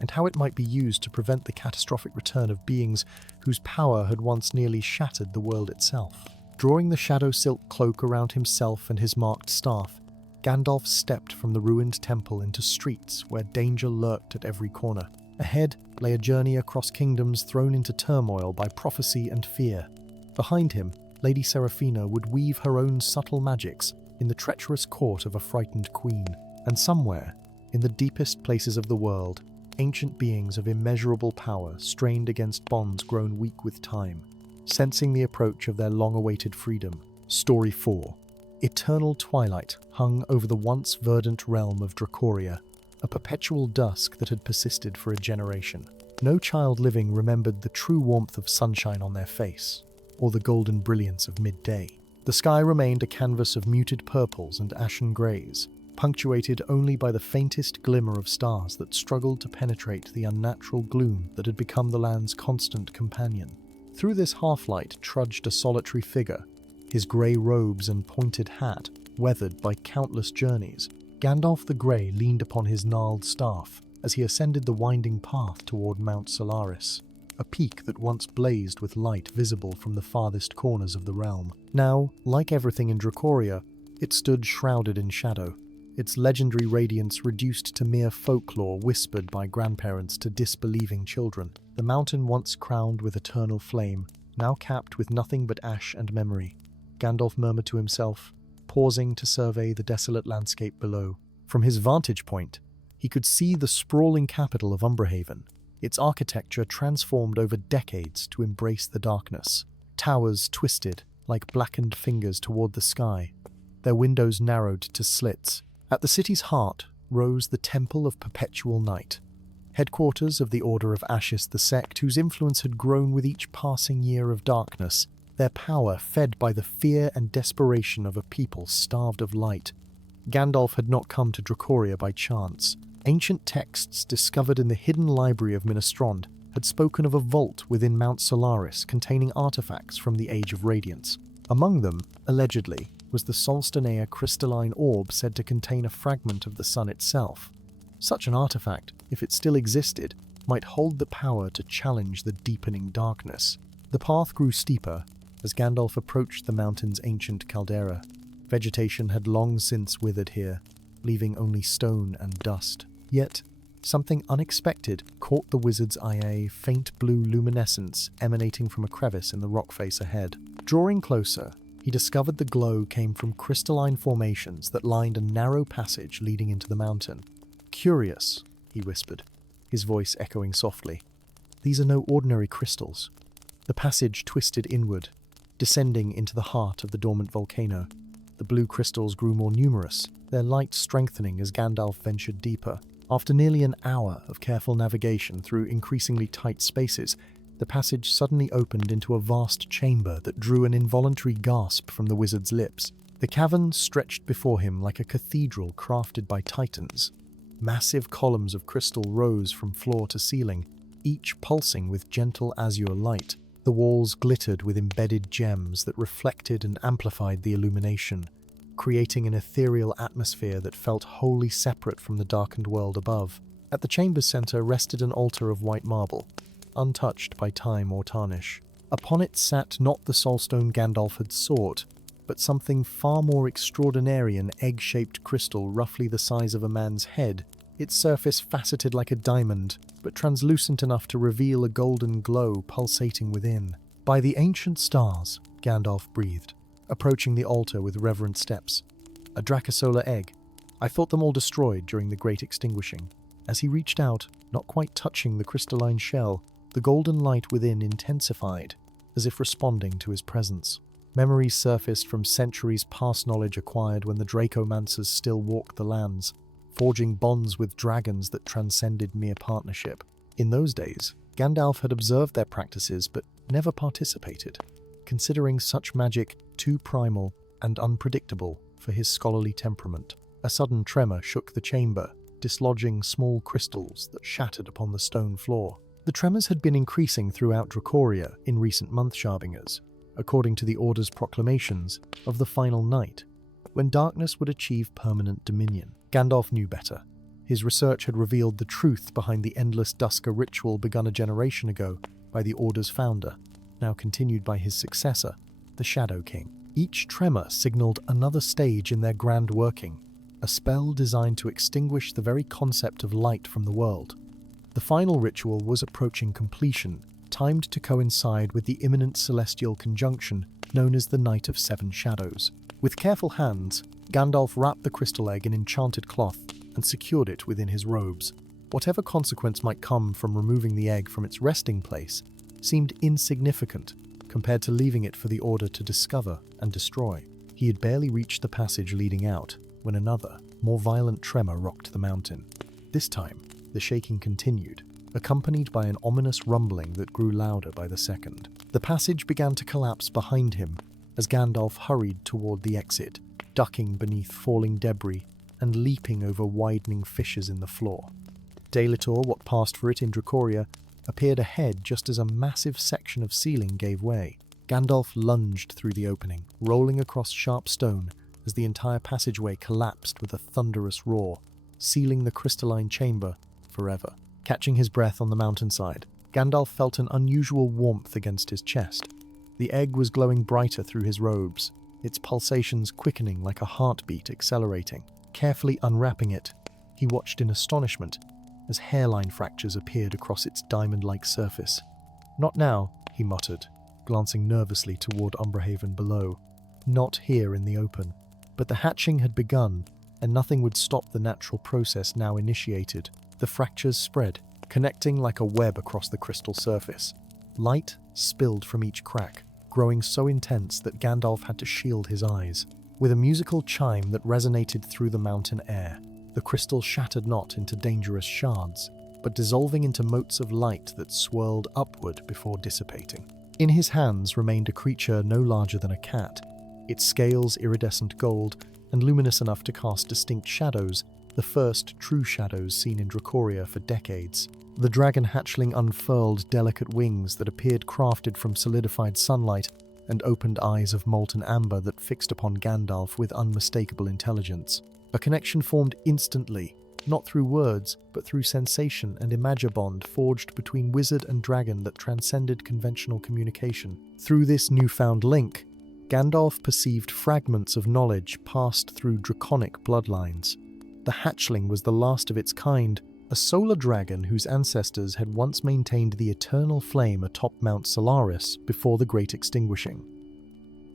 and how it might be used to prevent the catastrophic return of beings whose power had once nearly shattered the world itself. Drawing the shadow silk cloak around himself and his marked staff, Gandalf stepped from the ruined temple into streets where danger lurked at every corner. Ahead lay a journey across kingdoms thrown into turmoil by prophecy and fear. Behind him, Lady Seraphina would weave her own subtle magics in the treacherous court of a frightened queen. And somewhere, in the deepest places of the world, ancient beings of immeasurable power strained against bonds grown weak with time, sensing the approach of their long-awaited freedom. Story 4. Eternal twilight hung over the once verdant realm of Dracoria, a perpetual dusk that had persisted for a generation. No child living remembered the true warmth of sunshine on their face, or the golden brilliance of midday. The sky remained a canvas of muted purples and ashen greys, punctuated only by the faintest glimmer of stars that struggled to penetrate the unnatural gloom that had become the land's constant companion. Through this half-light trudged a solitary figure, his grey robes and pointed hat weathered by countless journeys. Gandalf the Grey leaned upon his gnarled staff as he ascended the winding path toward Mount Solaris, a peak that once blazed with light visible from the farthest corners of the realm. Now, like everything in Dracoria, it stood shrouded in shadow, its legendary radiance reduced to mere folklore whispered by grandparents to disbelieving children. The mountain once crowned with eternal flame, now capped with nothing but ash and memory. Gandalf murmured to himself, pausing to survey the desolate landscape below. From his vantage point, he could see the sprawling capital of Umbrahaven, its architecture transformed over decades to embrace the darkness. Towers twisted like blackened fingers toward the sky, their windows narrowed to slits. At the city's heart rose the Temple of Perpetual Night, headquarters of the Order of Ashes, the sect whose influence had grown with each passing year of darkness, their power fed by the fear and desperation of a people starved of light. Gandalf had not come to Dracoria by chance. Ancient texts discovered in the hidden library of Minas Tirith had spoken of a vault within Mount Solaris containing artifacts from the Age of Radiance. Among them, allegedly, was the Solstenea crystalline orb said to contain a fragment of the sun itself. Such an artifact, if it still existed, might hold the power to challenge the deepening darkness. The path grew steeper as Gandalf approached the mountain's ancient caldera. Vegetation had long since withered here, leaving only stone and dust. Yet, something unexpected caught the wizard's eye, a faint blue luminescence emanating from a crevice in the rock face ahead. Drawing closer, he discovered the glow came from crystalline formations that lined a narrow passage leading into the mountain. "Curious," he whispered, his voice echoing softly. "These are no ordinary crystals." The passage twisted inward, descending into the heart of the dormant volcano. The blue crystals grew more numerous, their light strengthening as Gandalf ventured deeper. After nearly an hour of careful navigation through increasingly tight spaces, the passage suddenly opened into a vast chamber that drew an involuntary gasp from the wizard's lips. The cavern stretched before him like a cathedral crafted by titans. Massive columns of crystal rose from floor to ceiling, each pulsing with gentle azure light. The walls glittered with embedded gems that reflected and amplified the illumination, creating an ethereal atmosphere that felt wholly separate from the darkened world above. At the chamber's center rested an altar of white marble, untouched by time or tarnish. Upon it sat not the soulstone Gandalf had sought, but something far more extraordinary, an egg-shaped crystal roughly the size of a man's head, its surface faceted like a diamond, but translucent enough to reveal a golden glow pulsating within. "By the ancient stars," Gandalf breathed, approaching the altar with reverent steps. "A Dracosolar egg. I thought them all destroyed during the Great Extinguishing." As he reached out, not quite touching the crystalline shell, the golden light within intensified, as if responding to his presence. Memories surfaced from centuries past knowledge acquired when the Dracomancers still walked the lands, forging bonds with dragons that transcended mere partnership. In those days, Gandalf had observed their practices but never participated, considering such magic too primal and unpredictable for his scholarly temperament. A sudden tremor shook the chamber, dislodging small crystals that shattered upon the stone floor. The tremors had been increasing throughout Dracoria in recent months, according to the Order's proclamations of the final night, when darkness would achieve permanent dominion. Gandalf knew better. His research had revealed the truth behind the endless Dusker ritual begun a generation ago by the Order's founder, now continued by his successor, the Shadow King. Each tremor signaled another stage in their grand working, a spell designed to extinguish the very concept of light from the world. The final ritual was approaching completion, timed to coincide with the imminent celestial conjunction known as the Night of Seven Shadows. With careful hands, Gandalf wrapped the crystal egg in enchanted cloth and secured it within his robes. Whatever consequence might come from removing the egg from its resting place seemed insignificant compared to leaving it for the Order to discover and destroy. He had barely reached the passage leading out when another, more violent tremor rocked the mountain. This time, the shaking continued, accompanied by an ominous rumbling that grew louder by the second. The passage began to collapse behind him as Gandalf hurried toward the exit, ducking beneath falling debris and leaping over widening fissures in the floor. Delator, what passed for it in Dracoria, appeared ahead just as a massive section of ceiling gave way. Gandalf lunged through the opening, rolling across sharp stone as the entire passageway collapsed with a thunderous roar, sealing the crystalline chamber forever. Catching his breath on the mountainside, Gandalf felt an unusual warmth against his chest. The egg was glowing brighter through his robes, its pulsations quickening like a heartbeat accelerating. Carefully unwrapping it, he watched in astonishment as hairline fractures appeared across its diamond-like surface. "Not now," he muttered, glancing nervously toward Umbrahaven below. "Not here in the open." But the hatching had begun, and nothing would stop the natural process now initiated. The fractures spread, connecting like a web across the crystal surface. Light spilled from each crack, growing so intense that Gandalf had to shield his eyes. With a musical chime that resonated through the mountain air, the crystal shattered not into dangerous shards, but dissolving into motes of light that swirled upward before dissipating. In his hands remained a creature no larger than a cat, its scales iridescent gold, and luminous enough to cast distinct shadows, the first true shadows seen in Dracoria for decades. The dragon hatchling unfurled delicate wings that appeared crafted from solidified sunlight and opened eyes of molten amber that fixed upon Gandalf with unmistakable intelligence. A connection formed instantly, not through words, but through sensation and imagibond forged between wizard and dragon that transcended conventional communication. Through this newfound link, Gandalf perceived fragments of knowledge passed through draconic bloodlines. The hatchling was the last of its kind, a solar dragon whose ancestors had once maintained the eternal flame atop Mount Solaris before the Great Extinguishing.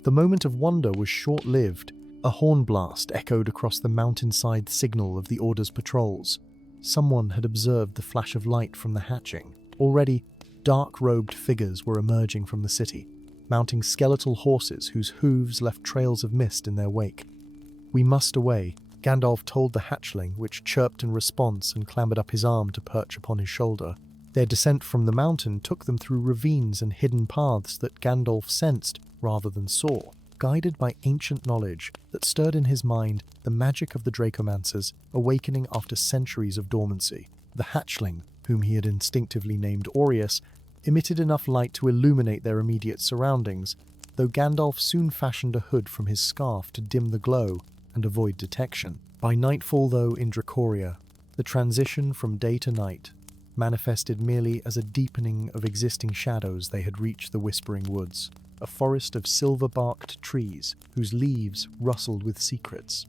The moment of wonder was short-lived. A horn blast echoed across the mountainside signal of the Order's patrols. Someone had observed the flash of light from the hatching. Already, dark-robed figures were emerging from the city, mounting skeletal horses whose hooves left trails of mist in their wake. "We must away," Gandalf told the hatchling, which chirped in response and clambered up his arm to perch upon his shoulder. Their descent from the mountain took them through ravines and hidden paths that Gandalf sensed rather than saw, guided by ancient knowledge that stirred in his mind the magic of the Dracomancers, awakening after centuries of dormancy. The hatchling, whom he had instinctively named Aureus, emitted enough light to illuminate their immediate surroundings, though Gandalf soon fashioned a hood from his scarf to dim the glow and avoid detection. By nightfall, though, in Dracoria, the transition from day to night manifested merely as a deepening of existing shadows. They had reached the Whispering Woods, a forest of silver-barked trees whose leaves rustled with secrets.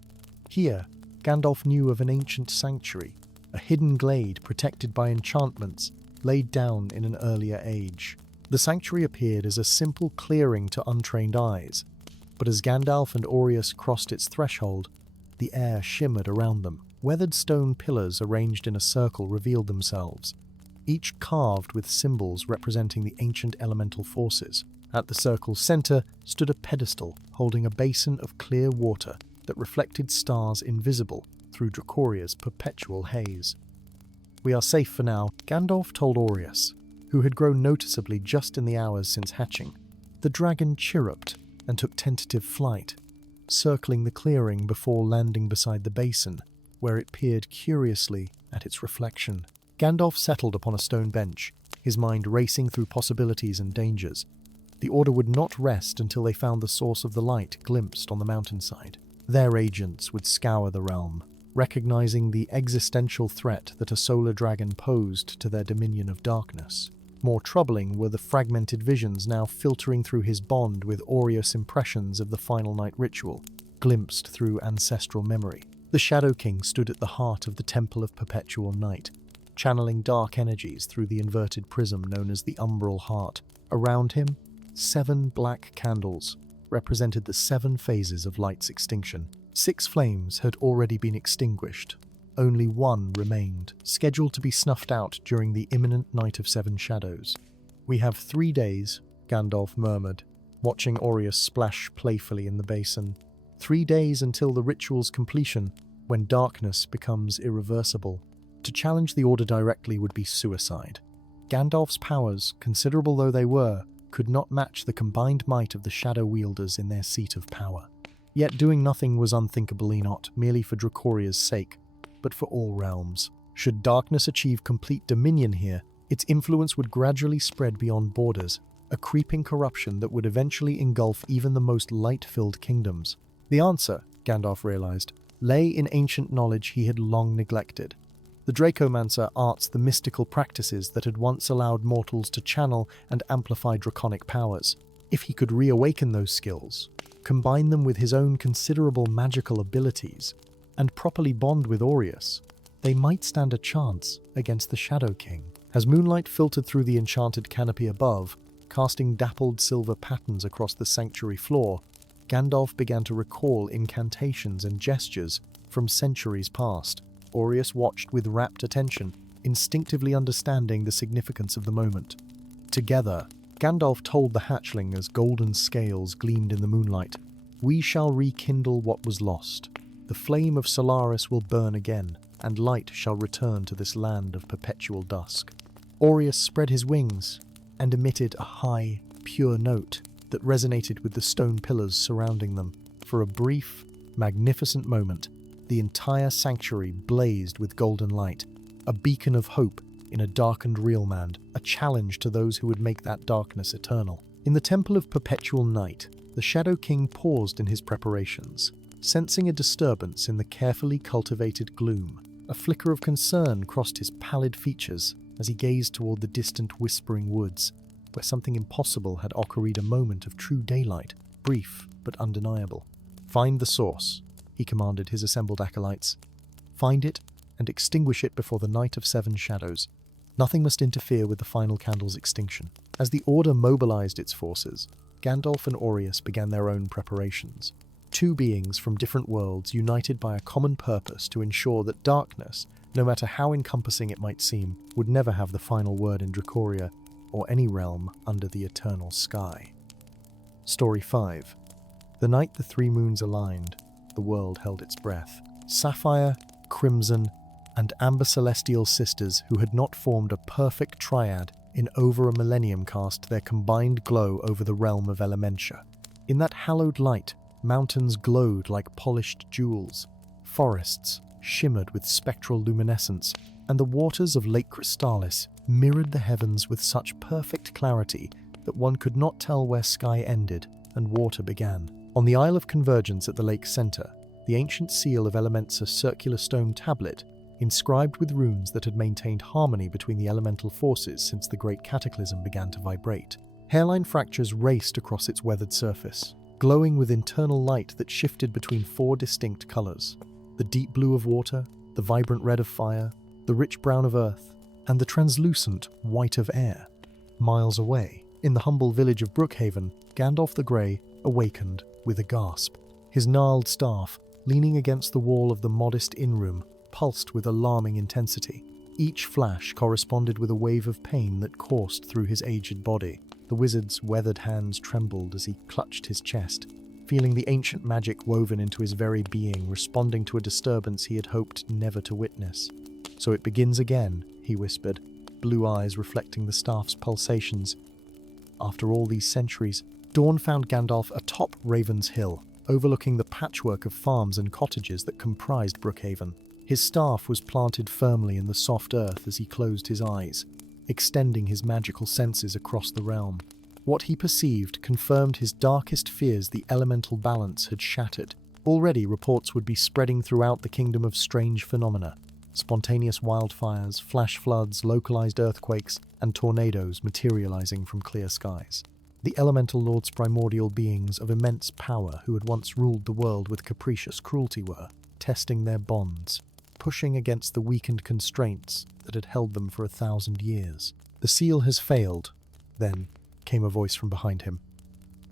Here, Gandalf knew of an ancient sanctuary, a hidden glade protected by enchantments laid down in an earlier age. The sanctuary appeared as a simple clearing to untrained eyes, but as Gandalf and Aureus crossed its threshold, the air shimmered around them. Weathered stone pillars arranged in a circle revealed themselves, each carved with symbols representing the ancient elemental forces. At the circle's center stood a pedestal holding a basin of clear water that reflected stars invisible through Dracoria's perpetual haze. "We are safe for now," Gandalf told Aureus, who had grown noticeably just in the hours since hatching. The dragon chirruped and took tentative flight, circling the clearing before landing beside the basin, where it peered curiously at its reflection. Gandalf settled upon a stone bench, his mind racing through possibilities and dangers. The Order would not rest until they found the source of the light glimpsed on the mountainside. Their agents would scour the realm, recognizing the existential threat that a solar dragon posed to their dominion of darkness. More troubling were the fragmented visions now filtering through his bond with Aureus' impressions of the final night ritual, glimpsed through ancestral memory. The Shadow King stood at the heart of the Temple of Perpetual Night, channeling dark energies through the inverted prism known as the Umbral Heart. Around him, 7 black candles represented the 7 phases of light's extinction. 6 flames had already been extinguished. Only 1 remained, scheduled to be snuffed out during the imminent Night of 7 Shadows. "We have 3 days," Gandalf murmured, watching Aureus splash playfully in the basin. 3 days until the ritual's completion, when darkness becomes irreversible. To challenge the Order directly would be suicide. Gandalf's powers, considerable though they were, could not match the combined might of the Shadow Wielders in their seat of power. Yet doing nothing was unthinkably not merely for Dracoria's sake, but for all realms. Should darkness achieve complete dominion here, its influence would gradually spread beyond borders, a creeping corruption that would eventually engulf even the most light-filled kingdoms. The answer, Gandalf realized, lay in ancient knowledge he had long neglected. The Dracomancer arts the mystical practices that had once allowed mortals to channel and amplify draconic powers. If he could reawaken those skills, combine them with his own considerable magical abilities, and properly bond with Aureus, they might stand a chance against the Shadow King. As moonlight filtered through the enchanted canopy above, casting dappled silver patterns across the sanctuary floor, Gandalf began to recall incantations and gestures from centuries past. Aureus watched with rapt attention, instinctively understanding the significance of the moment. Together, Gandalf told the hatchling as golden scales gleamed in the moonlight, "We shall rekindle what was lost. The flame of Solaris will burn again, and light shall return to this land of perpetual dusk." Aureus spread his wings and emitted a high, pure note that resonated with the stone pillars surrounding them. For a brief, magnificent moment, the entire sanctuary blazed with golden light, a beacon of hope in a darkened realmland, a challenge to those who would make that darkness eternal. In the Temple of Perpetual Night, the Shadow King paused in his preparations, sensing a disturbance in the carefully cultivated gloom. A flicker of concern crossed his pallid features as he gazed toward the distant whispering woods, where something impossible had occurred, a moment of true daylight, brief but undeniable. "Find the source," he commanded his assembled acolytes. "Find it and extinguish it before the night of 7 shadows. Nothing must interfere with the final candle's extinction." As the Order mobilized its forces, Gandalf and Aureus began their own preparations. Two beings from different worlds united by a common purpose to ensure that darkness, no matter how encompassing it might seem, would never have the final word in Dracoria or any realm under the eternal sky. Story 5. The night the 3 moons aligned, the world held its breath. Sapphire, Crimson, and Amber Celestial sisters who had not formed a perfect triad in over a millennium cast their combined glow over the realm of Elementia. In that hallowed light, mountains glowed like polished jewels, forests shimmered with spectral luminescence, and the waters of Lake Crystallis mirrored the heavens with such perfect clarity that one could not tell where sky ended and water began. On the Isle of Convergence at the lake's center, the ancient seal of Element's circular stone tablet, inscribed with runes that had maintained harmony between the elemental forces since the great cataclysm began to vibrate. Hairline fractures raced across its weathered surface, glowing with internal light that shifted between 4 distinct colors: the deep blue of water, the vibrant red of fire, the rich brown of earth, and the translucent white of air. Miles away, in the humble village of Brookhaven, Gandalf the Grey awakened with a gasp. His gnarled staff, leaning against the wall of the modest inn-room, pulsed with alarming intensity. Each flash corresponded with a wave of pain that coursed through his aged body. The wizard's weathered hands trembled as he clutched his chest, feeling the ancient magic woven into his very being, responding to a disturbance he had hoped never to witness. "So it begins again," he whispered, blue eyes reflecting the staff's pulsations. After all these centuries, dawn found Gandalf atop Raven's Hill, overlooking the patchwork of farms and cottages that comprised Brookhaven. His staff was planted firmly in the soft earth as he closed his eyes, extending his magical senses across the realm. What he perceived confirmed his darkest fears. The elemental balance had shattered. Already reports would be spreading throughout the kingdom of strange phenomena: spontaneous wildfires, flash floods, localized earthquakes, and tornadoes materializing from clear skies. The elemental lords, primordial beings of immense power who had once ruled the world with capricious cruelty, were testing their bonds, pushing against the weakened constraints that had held them for 1,000 years. "The seal has failed," then came a voice from behind him.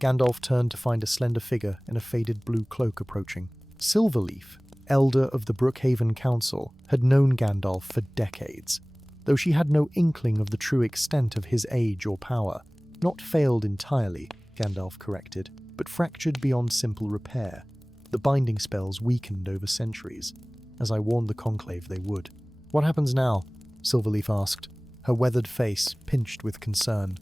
Gandalf turned to find a slender figure in a faded blue cloak approaching. Silverleaf, elder of the Brookhaven Council, had known Gandalf for decades, though she had no inkling of the true extent of his age or power. Not failed entirely, Gandalf corrected, but fractured beyond simple repair. The binding spells weakened over centuries, as I warned the Conclave they would. "What happens now?" Silverleaf asked, her weathered face pinched with concern.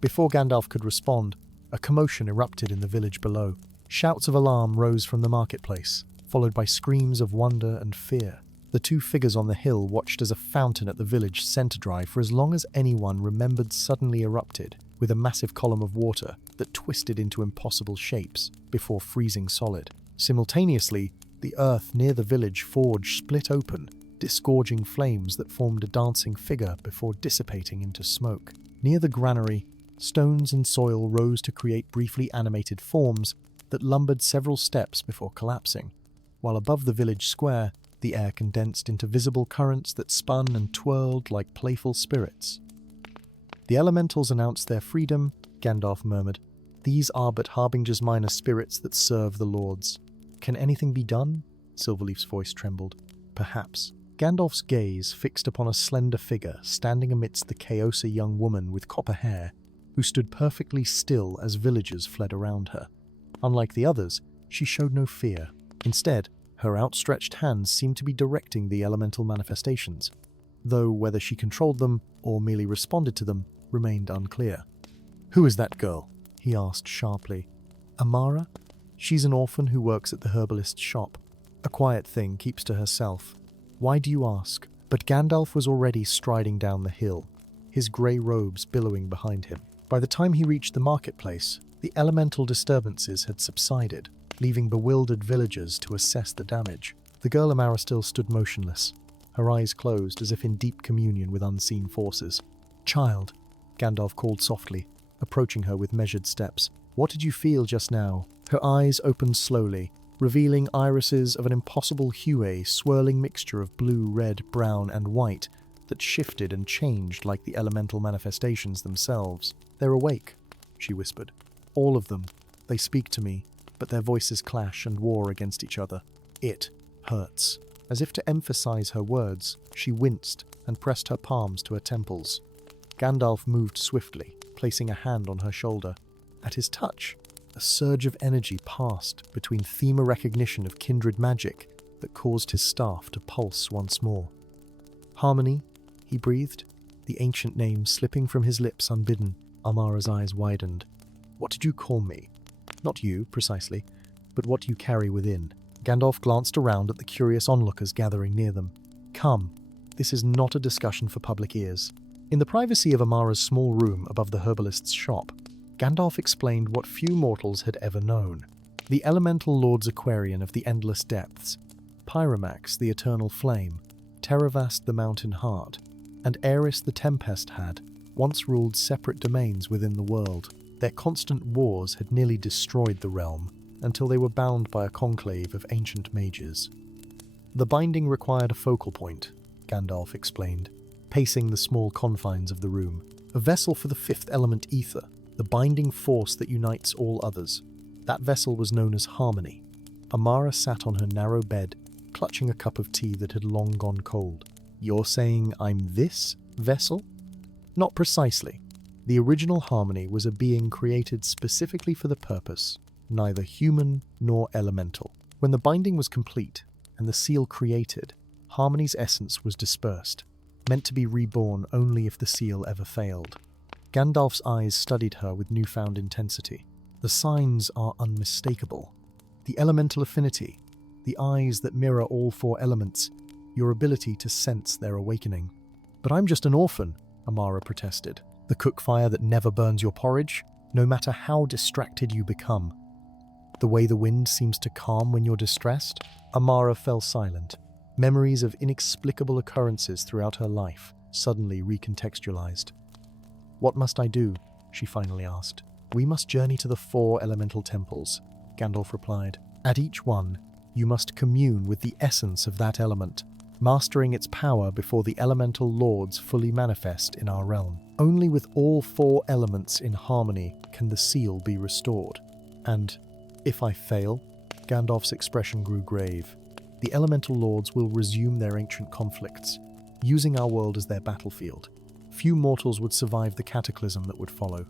Before Gandalf could respond, a commotion erupted in the village below. Shouts of alarm rose from the marketplace, followed by screams of wonder and fear. The 2 figures on the hill watched as a fountain at the village center dry for as long as anyone remembered suddenly erupted, with a massive column of water that twisted into impossible shapes before freezing solid. Simultaneously, the earth near the village forge split open, disgorging flames that formed a dancing figure before dissipating into smoke. Near the granary, stones and soil rose to create briefly animated forms that lumbered several steps before collapsing, while above the village square, the air condensed into visible currents that spun and twirled like playful spirits. "The elementals announced their freedom," Gandalf murmured. "These are but harbingers, minor spirits that serve the lords." "Can anything be done?" Silverleaf's voice trembled. "Perhaps." Gandalf's gaze fixed upon a slender figure standing amidst the chaos, a young woman with copper hair, who stood perfectly still as villagers fled around her. Unlike the others, she showed no fear. Instead, her outstretched hands seemed to be directing the elemental manifestations, though whether she controlled them or merely responded to them remained unclear. "Who is that girl?" he asked sharply. "Amara? She's an orphan who works at the herbalist's shop. A quiet thing, keeps to herself. Why do you ask? But Gandalf was already striding down the hill, his grey robes billowing behind him. By the time he reached the marketplace, the elemental disturbances had subsided, leaving bewildered villagers to assess the damage. The girl Amara still stood motionless, her eyes closed as if in deep communion with unseen forces. "Child," Gandalf called softly, approaching her with measured steps. "What did you feel just now?" Her eyes opened slowly, revealing irises of an impossible hue, a swirling mixture of blue, red, brown, and white that shifted and changed like the elemental manifestations themselves. "They're awake," she whispered. "All of them. They speak to me, but their voices clash and war against each other. It hurts." As if to emphasize her words, she winced and pressed her palms to her temples. Gandalf moved swiftly, placing a hand on her shoulder. At his touch, a surge of energy passed between thema recognition of kindred magic that caused his staff to pulse once more. "Harmony," he breathed, the ancient name slipping from his lips unbidden. Amara's eyes widened. "What did you call me? Not you, precisely, but what you carry within." Gandalf glanced around at the curious onlookers gathering near them. "Come, this is not a discussion for public ears." In the privacy of Amara's small room above the herbalist's shop, Gandalf explained what few mortals had ever known. The elemental lords Aquarian of the endless depths, Pyromax the eternal flame, Teravast the mountain heart, and Eris the tempest had once ruled separate domains within the world. Their constant wars had nearly destroyed the realm, until they were bound by a conclave of ancient mages. The binding required a focal point, Gandalf explained, pacing the small confines of the room. A vessel for the fifth element ether, the binding force that unites all others. That vessel was known as Harmony. Amara sat on her narrow bed, clutching a cup of tea that had long gone cold. "You're saying I'm this vessel?" "Not precisely. The original Harmony was a being created specifically for the purpose, neither human nor elemental. When the binding was complete and the seal created, Harmony's essence was dispersed, meant to be reborn only if the seal ever failed." Gandalf's eyes studied her with newfound intensity. "The signs are unmistakable. The elemental affinity, the eyes that mirror all four elements, your ability to sense their awakening." "But I'm just an orphan," Amara protested. "The cook fire that never burns your porridge, no matter how distracted you become. The way the wind seems to calm when you're distressed." Amara fell silent. Memories of inexplicable occurrences throughout her life suddenly recontextualized. "What must I do?" she finally asked. "We must journey to the 4 elemental temples," Gandalf replied. "At each one, you must commune with the essence of that element, mastering its power before the elemental lords fully manifest in our realm. Only with all 4 elements in harmony can the seal be restored. And if I fail," Gandalf's expression grew grave, "the elemental lords will resume their ancient conflicts, using our world as their battlefield. Few mortals would survive the cataclysm that would follow."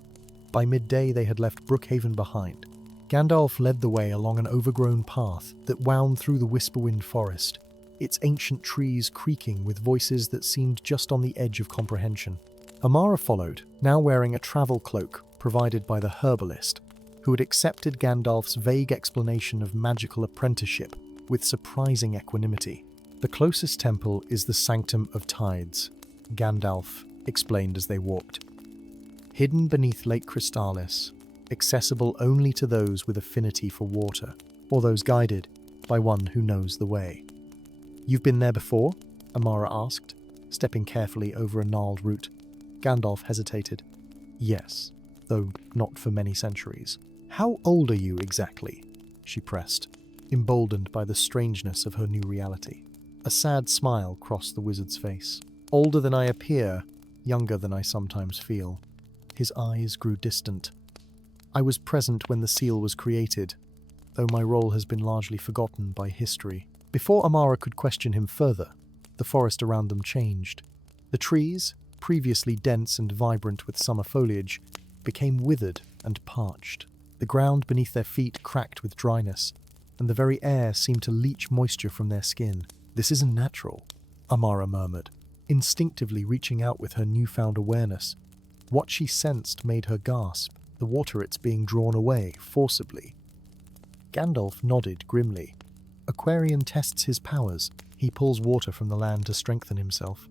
By midday they had left Brookhaven behind. Gandalf led the way along an overgrown path that wound through the Whisperwind forest, its ancient trees creaking with voices that seemed just on the edge of comprehension. Amara followed, now wearing a travel cloak provided by the herbalist, who had accepted Gandalf's vague explanation of magical apprenticeship with surprising equanimity. "The closest temple is the Sanctum of Tides," Gandalf explained as they walked. "Hidden beneath Lake Crystallis, accessible only to those with affinity for water, or those guided by one who knows the way." "You've been there before?" Amara asked, stepping carefully over a gnarled root. Gandalf hesitated. "Yes, though not for many centuries." "How old are you exactly?" she pressed, emboldened by the strangeness of her new reality. A sad smile crossed the wizard's face. "Older than I appear, younger than I sometimes feel." His eyes grew distant. "I was present when the seal was created, though my role has been largely forgotten by history." Before Amara could question him further, the forest around them changed. The trees, previously dense and vibrant with summer foliage, became withered and parched. The ground beneath their feet cracked with dryness, and the very air seemed to leach moisture from their skin. "This isn't natural," Amara murmured, instinctively reaching out with her newfound awareness. What she sensed made her gasp. The water it's being drawn away, forcibly. Gandalf nodded grimly. Aquarian tests his powers. He pulls water from the land to strengthen himself.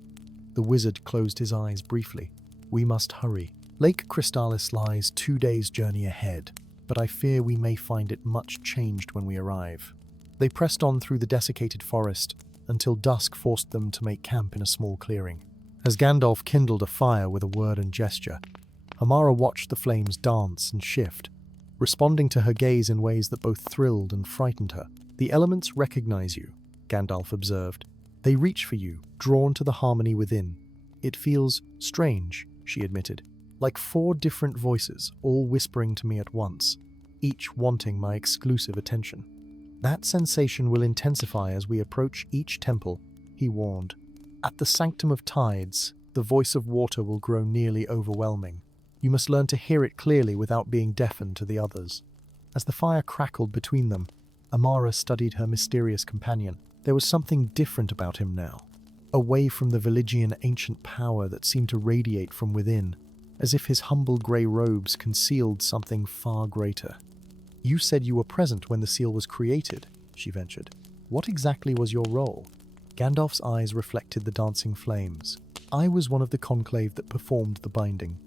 The wizard closed his eyes briefly. We must hurry. Lake Crystallis lies 2 days' journey ahead, but I fear we may find it much changed when we arrive. They pressed on through the desiccated forest until dusk forced them to make camp in a small clearing. As Gandalf kindled a fire with a word and gesture, Amara watched the flames dance and shift, responding to her gaze in ways that both thrilled and frightened her. The elements recognize you, Gandalf observed. They reach for you, drawn to the harmony within. It feels strange, she admitted, like 4 different voices, all whispering to me at once, each wanting my exclusive attention. That sensation will intensify as we approach each temple, he warned. At the Sanctum of Tides, the voice of water will grow nearly overwhelming. You must learn to hear it clearly without being deafened to the others. As the fire crackled between them, Amara studied her mysterious companion. There was something different about him now, away from the Valigian ancient power that seemed to radiate from within, as if his humble grey robes concealed something far greater. You said you were present when the seal was created, she ventured. What exactly was your role? Gandalf's eyes reflected the dancing flames. I was one of the conclave that performed the binding,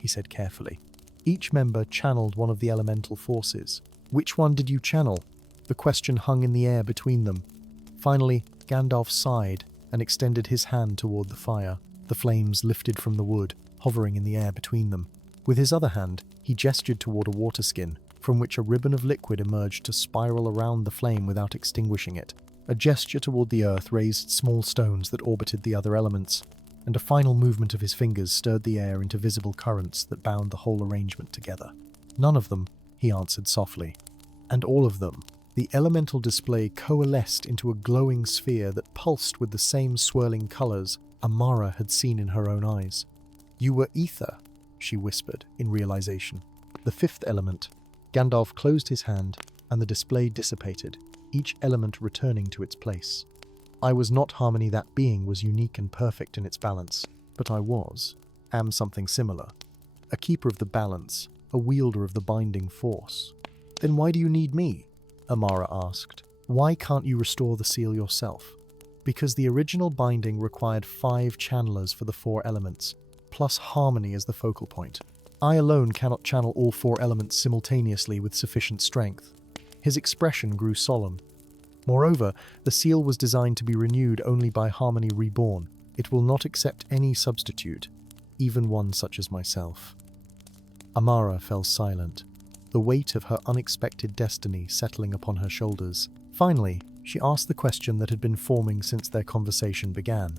he said carefully. Each member channeled one of the elemental forces. Which one did you channel? The question hung in the air between them. Finally, Gandalf sighed and extended his hand toward the fire. The flames lifted from the wood, hovering in the air between them. With his other hand, he gestured toward a water skin, from which a ribbon of liquid emerged to spiral around the flame without extinguishing it. A gesture toward the earth raised small stones that orbited the other elements, and a final movement of his fingers stirred the air into visible currents that bound the whole arrangement together. None of them, he answered softly. And all of them. The elemental display coalesced into a glowing sphere that pulsed with the same swirling colors Amara had seen in her own eyes. You were ether, she whispered in realization. The 5th element. Gandalf closed his hand, and the display dissipated, each element returning to its place. I was not harmony. That being was unique and perfect in its balance, but I am something similar. A keeper of the balance, a wielder of the binding force. Then why do you need me? Amara asked. Why can't you restore the seal yourself? Because the original binding required 5 channelers for the 4 elements, plus harmony as the focal point. I alone cannot channel all 4 elements simultaneously with sufficient strength. His expression grew solemn. Moreover, the seal was designed to be renewed only by harmony reborn. It will not accept any substitute, even one such as myself. Amara fell silent, the weight of her unexpected destiny settling upon her shoulders. Finally, she asked the question that had been forming since their conversation began.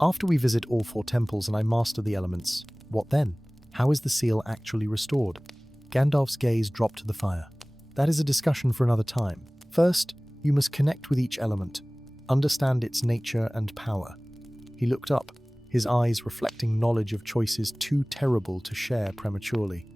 After we visit all 4 temples and I master the elements, what then? How is the seal actually restored? Gandalf's gaze dropped to the fire. That is a discussion for another time. First, you must connect with each element, understand its nature and power. He looked up, his eyes reflecting knowledge of choices too terrible to share prematurely.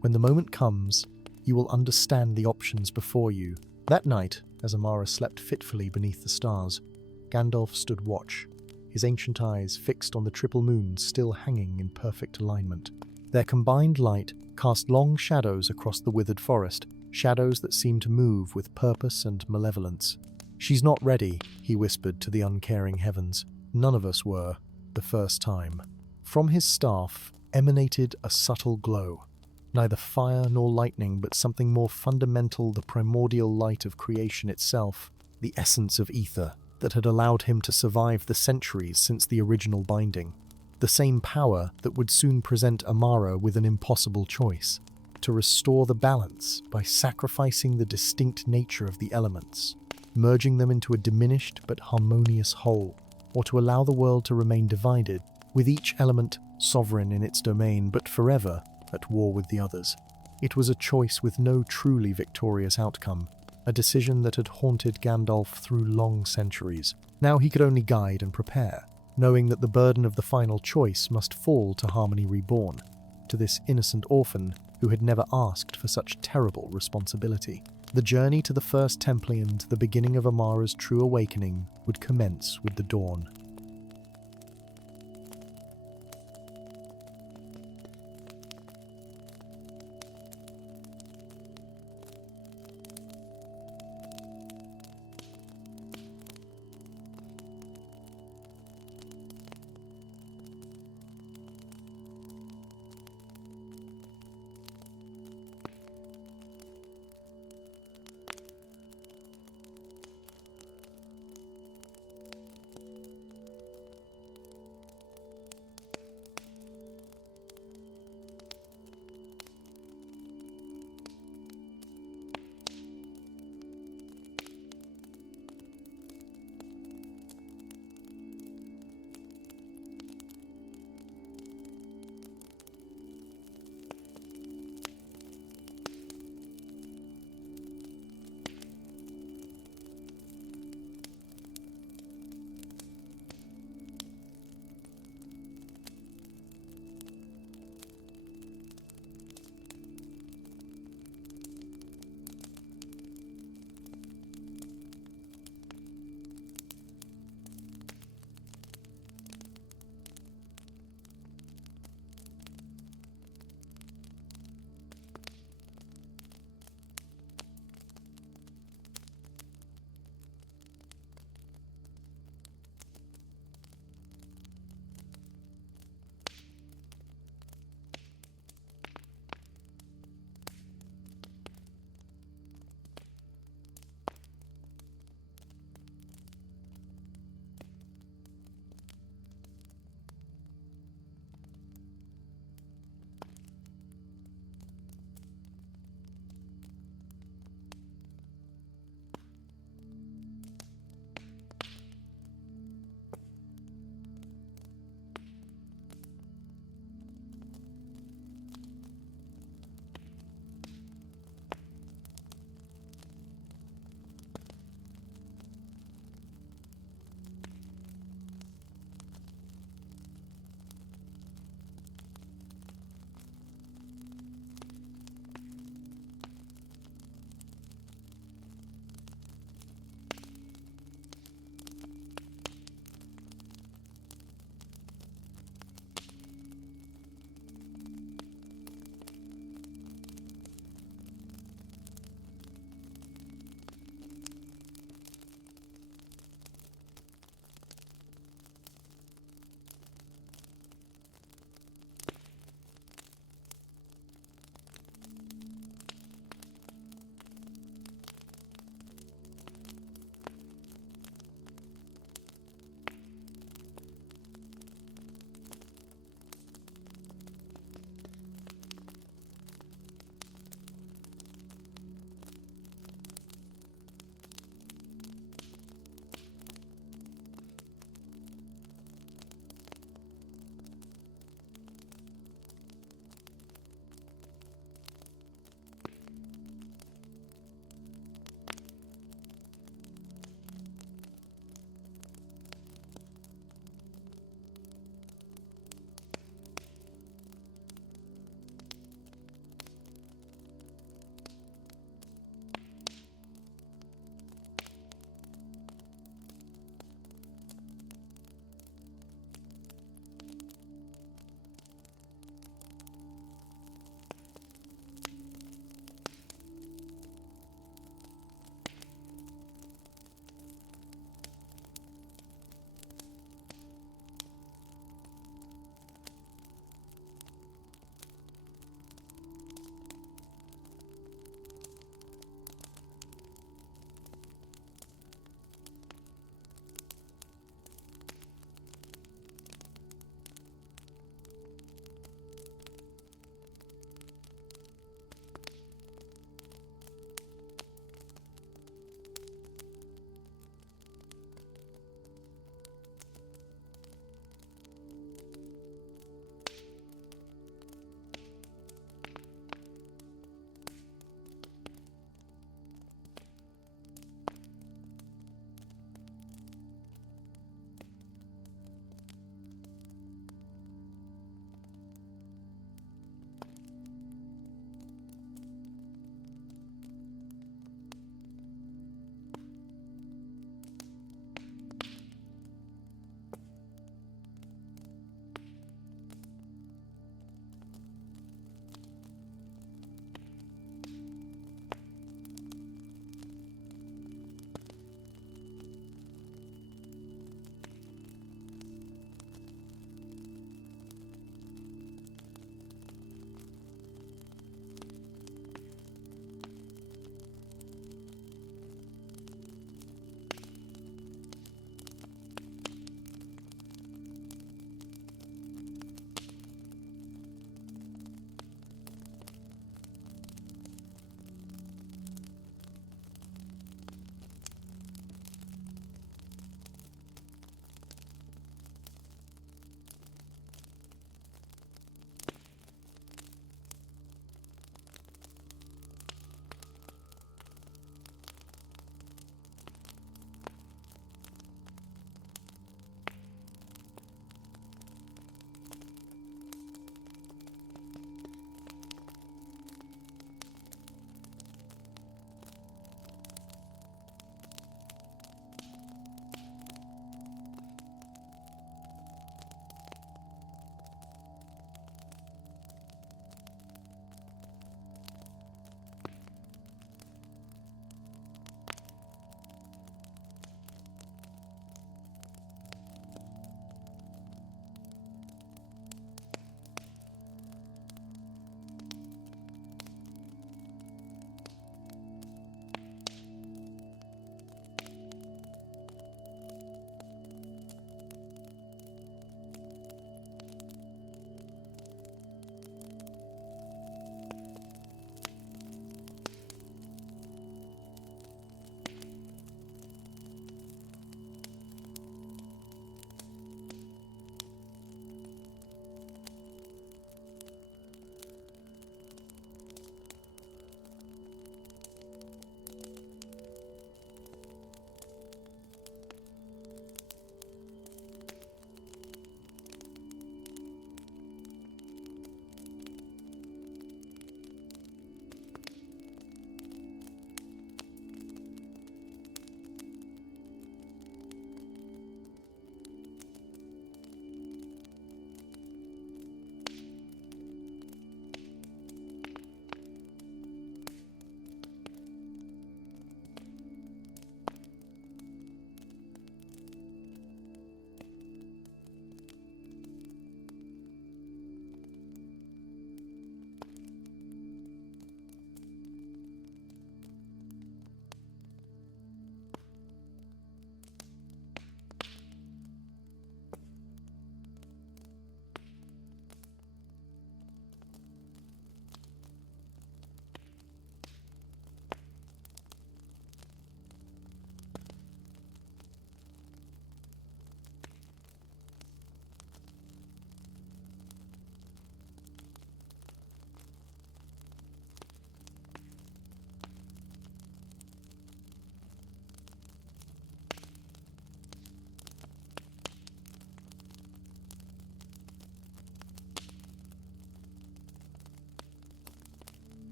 When the moment comes, you will understand the options before you. That night, as Amara slept fitfully beneath the stars, Gandalf stood watch, his ancient eyes fixed on the triple moons still hanging in perfect alignment. Their combined light cast long shadows across the withered forest, shadows that seemed to move with purpose and malevolence. She's not ready, he whispered to the uncaring heavens. None of us were, the first time. From his staff emanated a subtle glow. Neither fire nor lightning, but something more fundamental, the primordial light of creation itself, the essence of ether that had allowed him to survive the centuries since the original binding. The same power that would soon present Amara with an impossible choice: to restore the balance by sacrificing the distinct nature of the elements, merging them into a diminished but harmonious whole, or to allow the world to remain divided, with each element sovereign in its domain but forever at war with the others. It was a choice with no truly victorious outcome, a decision that had haunted Gandalf through long centuries. Now he could only guide and prepare, knowing that the burden of the final choice must fall to Harmony Reborn, to this innocent orphan who had never asked for such terrible responsibility. The journey to the first Temple and the beginning of Amara's true awakening would commence with the dawn.